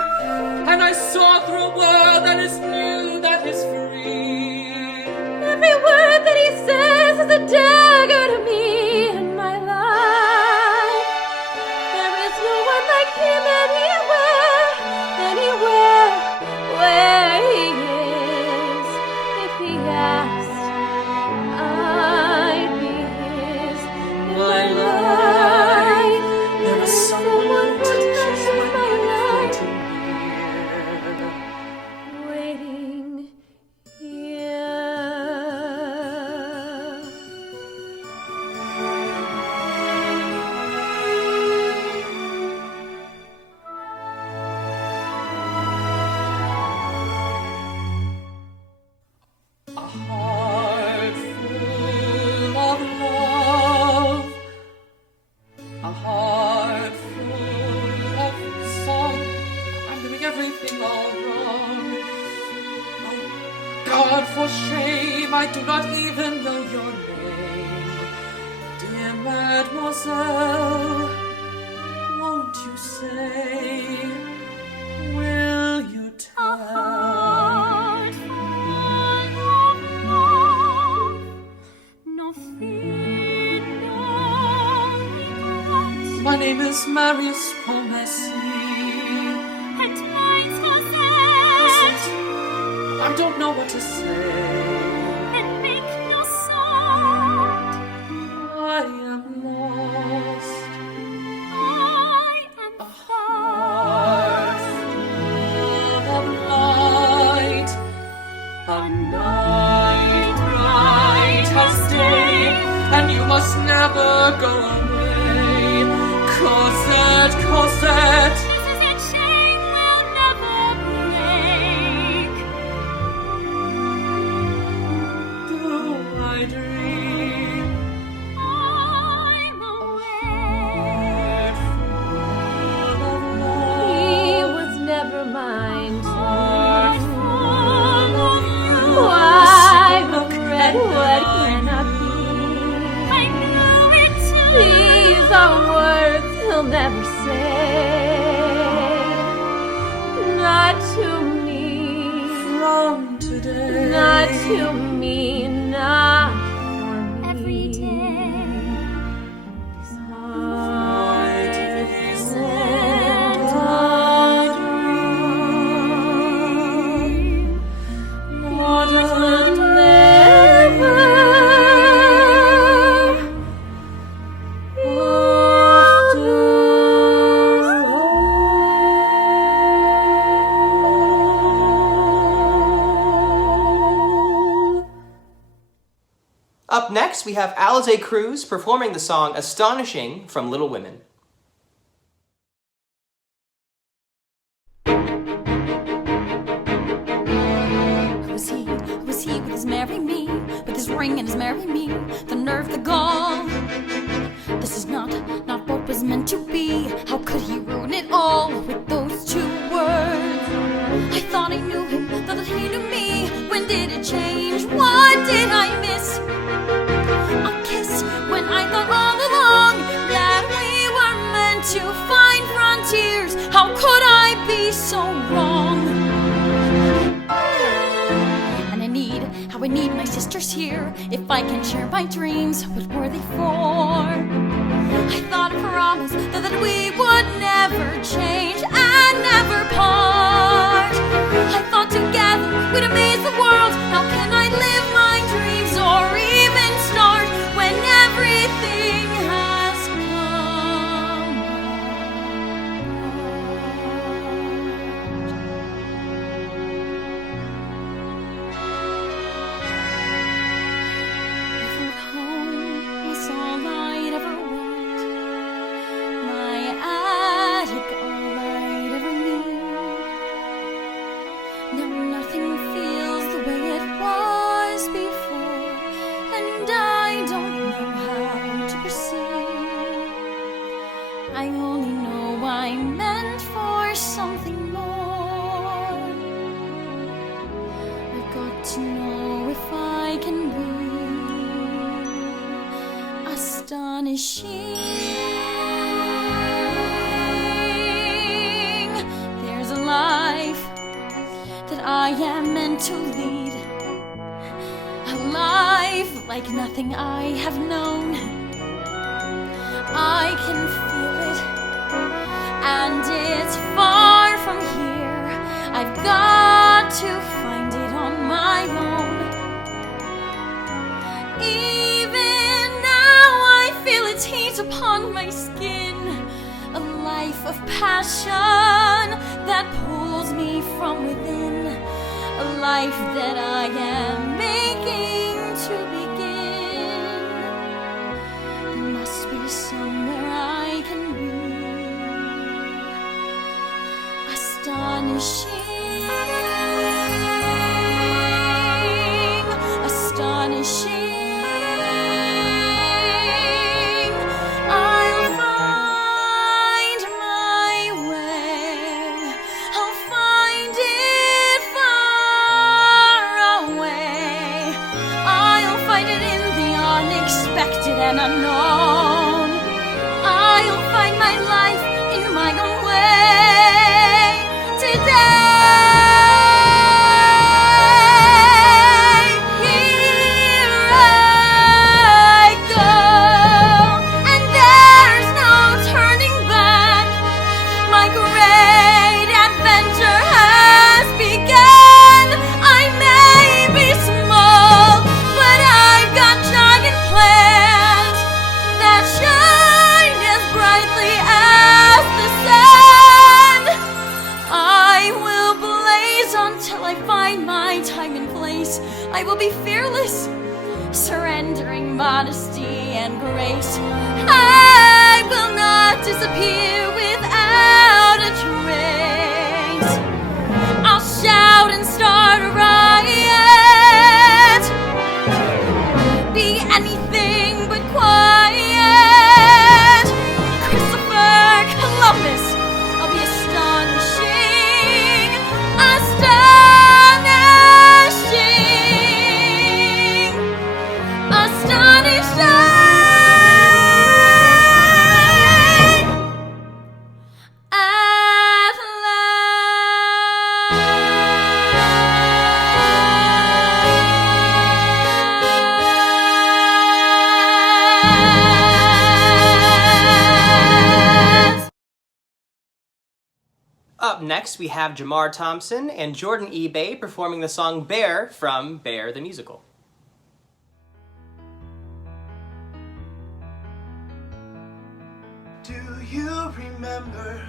And I saw through a world that is new, that is free. Every word that he says is a dagger to me in my life. There is no one like him anywhere, where he is. If he asked, I'd be his. In my life, There is someone who touches my life, waiting here. a heart full of love, a heart full of song. I'm doing everything all wrong. Oh God, for shame, I do not even know your name. Dear mademoiselle, won't My name is Marius Paul Massi. And mine's Cosette. I don't know what to say. And make no sound. I am lost. I am Heart full of light. A night bright as day, and you must never go away. Cosette, Cosette. This is a chain will never break. Do I dream? I'm awake. Heart full of He light. was never mine. Heart full of you. Why regret what cannot be? I knew it too. These are words he'll never say. Not to me. From today. Not to me. Not for me. Every day. Heart Is full it of What will a never Up next, we have Alize Cruz performing the song Astonishing from Little Women. Who is he with his marry me? With his ring and his marry me? The nerve, the gall. This is not what was meant to be. How could he ruin it all with those two words? I thought I knew him, thought that he knew me. When did it change? What did I miss? A kiss when I thought all along that we were meant to find frontiers. How could I be so wrong? And I need my sisters here. If I can share my dreams, what were they for? I thought I promised that we would never change and never part. I thought together we'd amaze the world. How can I live my dreams or even start when everything has come apart? Home was all I'd ever want. My attic, all I'd ever need. Now nothing feels the way it was before, and I don't know how to proceed. I only know I'm meant for something more. I've got to know if I can be astonishing. There's a life that I am meant to lead, a life like nothing I have known. I can feel it, and it's far from here. I've got to find it on my own. Even now I feel its heat upon my skin, a life of passion that pulls me from within, a life that I am making to begin. There must be somewhere I can be astonishing. I'll find my way. I'll find it far away. I'll find it in the unexpected and unknown. I'll find my life in my own way today. Here I go, and there's no turning I will be fearless, surrendering modesty and grace. I will not disappear without a trace. I'll shout and start a riot, be anything but quiet. Christopher Columbus, I'll be astonishing, astonishing. Up next, we have Jamar Thompson and Jourdan Ibe performing the song Bear from Bear the Musical. Do you remember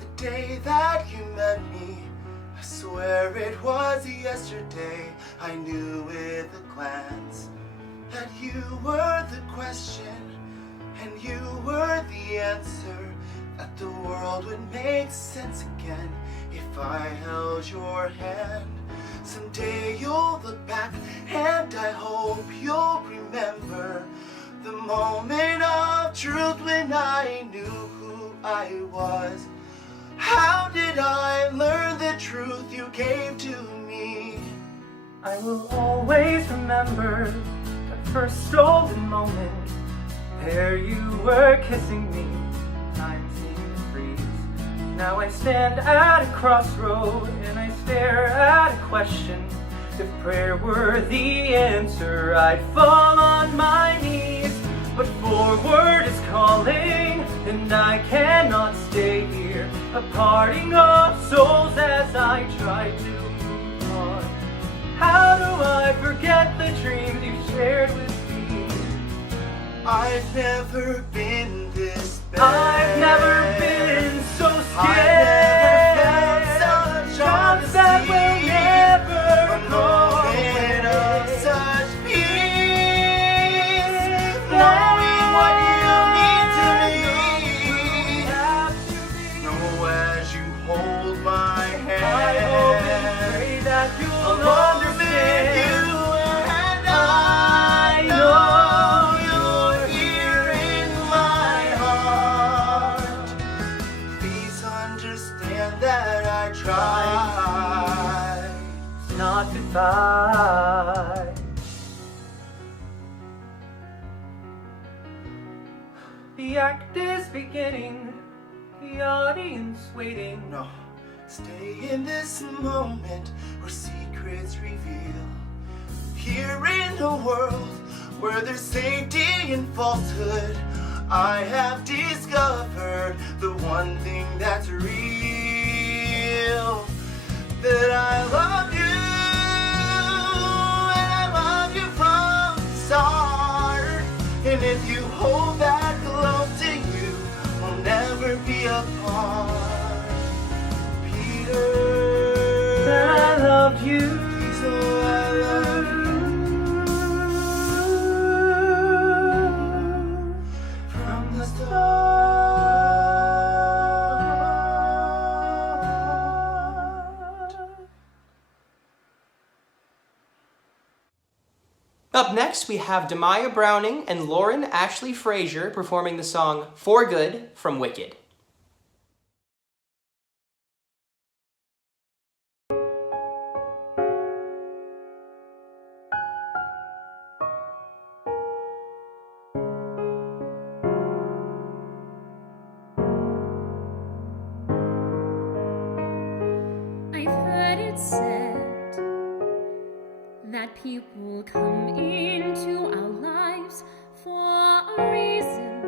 the day that you met me? I swear it was yesterday. I knew with a glance that you were the question and you were the answer, that the world would make sense again if I held your hand. Someday you'll look back and I hope you'll remember the moment of truth when I knew who I was. How did I learn the truth you gave to me? I will always remember that first stolen moment. There you were kissing me, time seemed to freeze. Now I stand at a crossroad and I stare at a question. If prayer were the answer, I'd fall on my knees. But forward is calling and I cannot stay here, a parting of souls as I try to move on. How do I forget the dreams you shared with me? I've never been this bad. I've never been so scared. I've never felt such Jobs that will never go moment of away. such peace, knowing what you mean to me. Know as you hold my hand, I hope and pray that you'll understand. You and I know you're here in my heart. Please understand that I tried. It's not goodbye. The act is beginning, the audience waiting. No, stay in this moment where secrets reveal. Here in a world where there's safety in falsehood, I have discovered the one thing that's real. That I love you, and I love you from the start. And if you hold that close to you, we'll never be apart. Peter, That I loved you. so I love you from the start. Up next, we have Demyia Browning and Ashlea Fraser performing the song For Good from Wicked. I've heard it said that people come into our lives for a reason,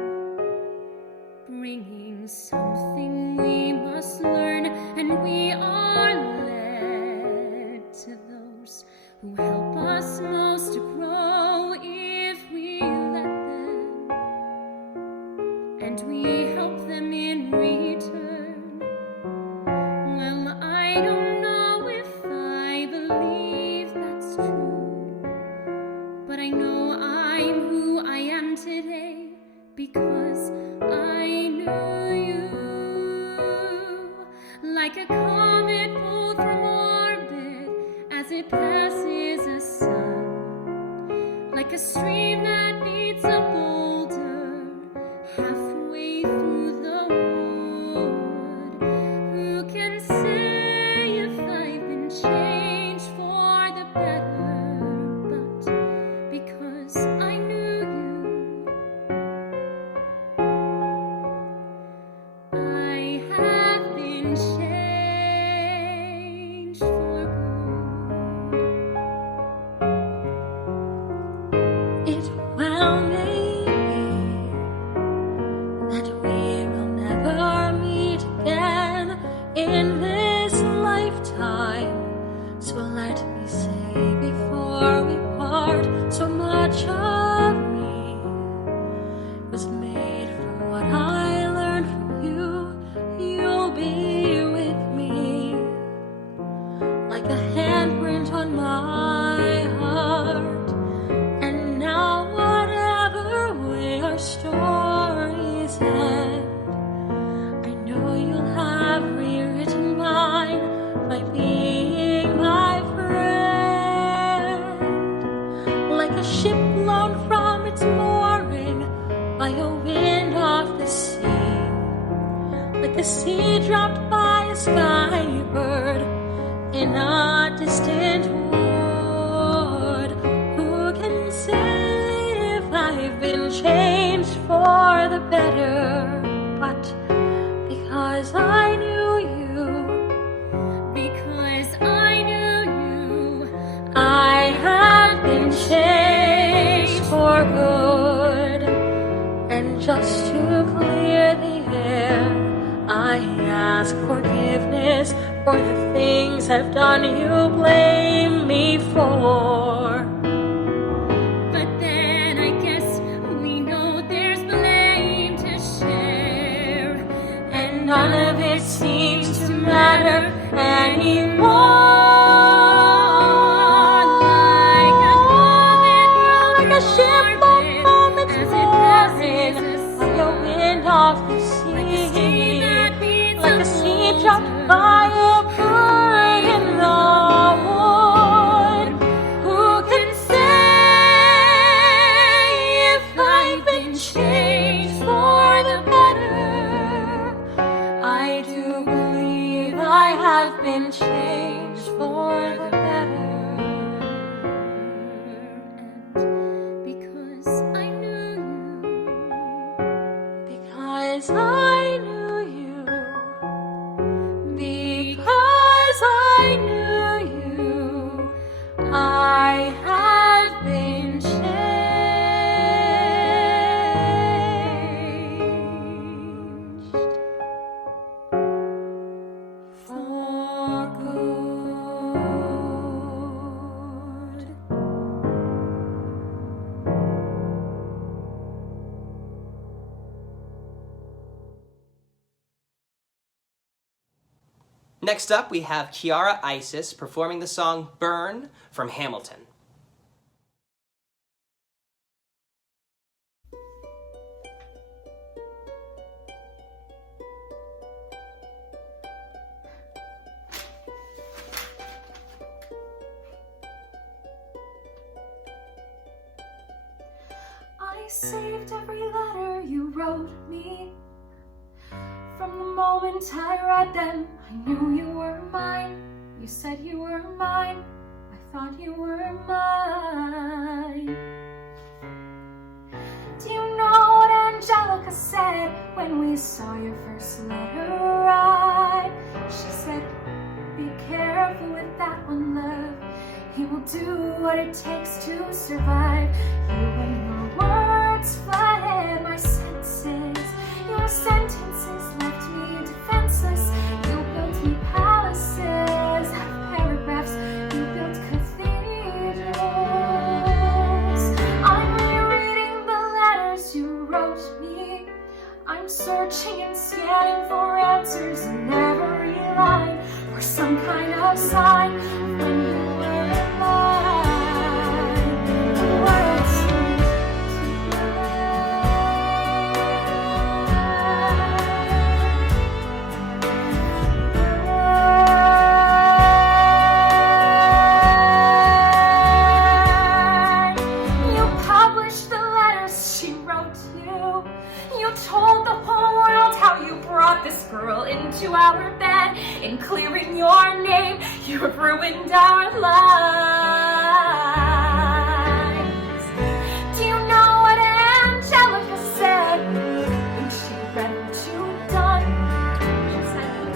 bringing something we must learn, and we are led to those who help us most to grow if we let them, and we help them in return. Well, I don't know if I believe that's true. because I knew you. Like a comet pulled from orbit as it passes a sun. Like a stream that meets a boulder halfway through the wood. Who can say if I've been changed for the better? But because I knew you, I have been changed for good. It well may be that we will never meet again in this lifetime. So let me say before we part, so much of me was made from what I learned from you. You'll be with me like a handprint on my heart. And now whatever way our stories end, I know you'll have rewritten mine by being my friend. Like a ship blown from its mooring by a wind off the sea. Like a seed dropped by a skybird in a distant wood. Who can say if I've been changed for the better? But because I knew you, because I knew you, I have been changed for good. And just to clear the air, I ask forgiveness for the things I've done you blame me for. But then I guess we know there's blame to share, and none of it seems to matter anymore. Like a ship blown from its mooring by a wind off the sea. Like a seed dropped by a bird in the wood. Who can say if I've been changed for the better? I do believe I have been changed for the better. And because I knew you, because I knew you, because I knew you, I have been changed for good. Next up, we have Kyara Isis performing the song Burn from Hamilton. I saved every letter you wrote me. From the moment I read them, I knew you were mine. You said you were mine. I thought you were mine. Do you know what Angelica said when we saw your first letter arrive? She said, be careful with that one, love. He will do what it takes to survive. You and your words flooded my senses. Your sentences left me defenseless. You built me palaces, half paragraphs. You built cathedrals. I'm rereading the letters you wrote me. I'm searching and scanning for answers in every line, for some kind of sign of when you were mine. The words seem to delay. you. You told the whole world how you brought this girl into our bed. In clearing your name, you have ruined our lives. Do you know what Angelica said when she read what you'd done? She said,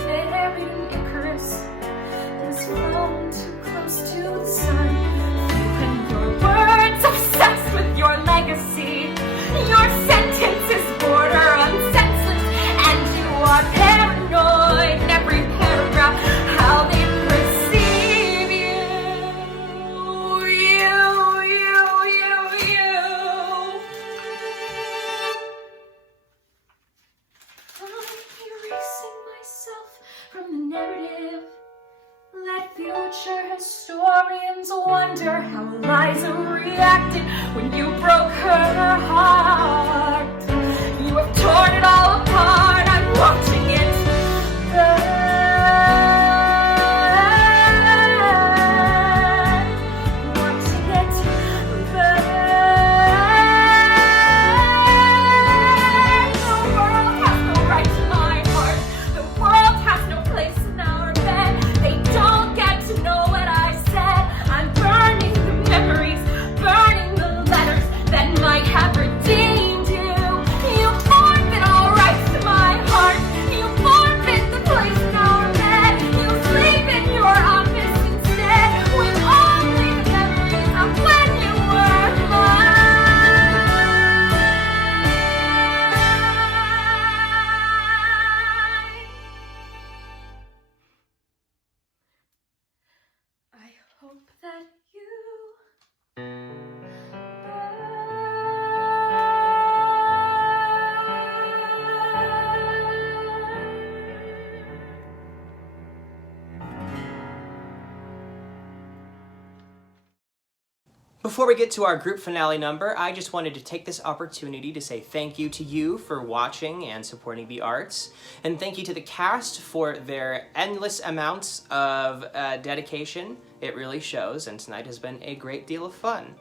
you buried an Icarus has flown too close to the sun. And your words obsessed with your legacy. Your sentences border on senseless, and you are paranoid in every paragraph. How they perceive you. I'm erasing myself from the narrative. Let future historians wonder how Alize reacted when you broke her heart. You have torn it all apart. I'm watching it burn. Watching it burn. The world has no right to my heart. The world has no place in our bed. They don't get to know what I said. I'm burning the memories, burning the letters that might have redeemed you. You forfeit all rights to my heart. You forfeit the place in our bed. You sleep in your office instead with only the memories of when you were mine. I hope that you Before we get to our group finale number, I just wanted to take this opportunity to say thank you to you for watching and supporting the arts, and thank you to the cast for their endless amounts of dedication. It really shows, and tonight has been a great deal of fun.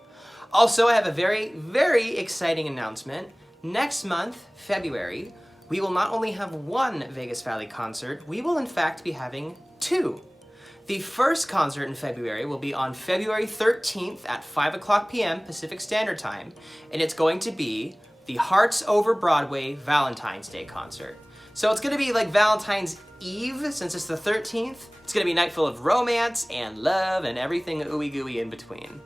Also, I have a very, very exciting announcement. Next month, February, we will not only have one Vegas Valley concert, we will in fact be having two. The first concert in February will be on February 13th at 5 o'clock p.m. Pacific Standard Time, and it's going to be the Hearts Over Broadway Valentine's Day concert. So it's going to be like Valentine's Eve, since it's the 13th. It's going to be a night full of romance and love and everything ooey gooey in between.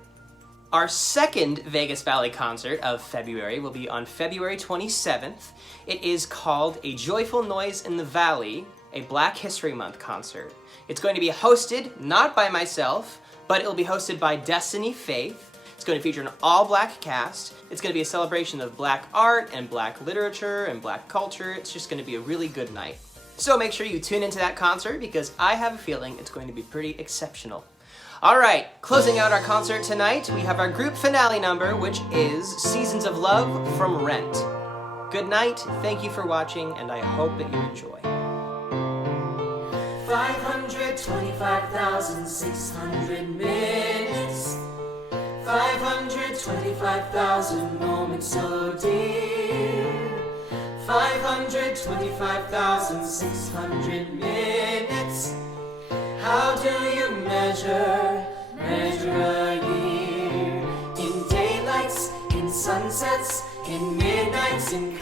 Our second Vegas Valley concert of February will be on February 27th. It is called A Joyful Noise in the Valley, a Black History Month concert. It's going to be hosted not by myself, but it'll be hosted by Destiny Faith. It's going to feature an all-black cast. It's going to be a celebration of black art and black literature and black culture. It's just going to be a really good night. So make sure you tune into that concert because I have a feeling it's going to be pretty exceptional. All right, closing out our concert tonight, we have our group finale number, which is Seasons of Love from Rent. Good night, thank you for watching, and I hope that you enjoy. 525,600 minutes, 525,000 moments so dear, 525,600 minutes. How do you measure a year? In daylights, in sunsets, in midnights, in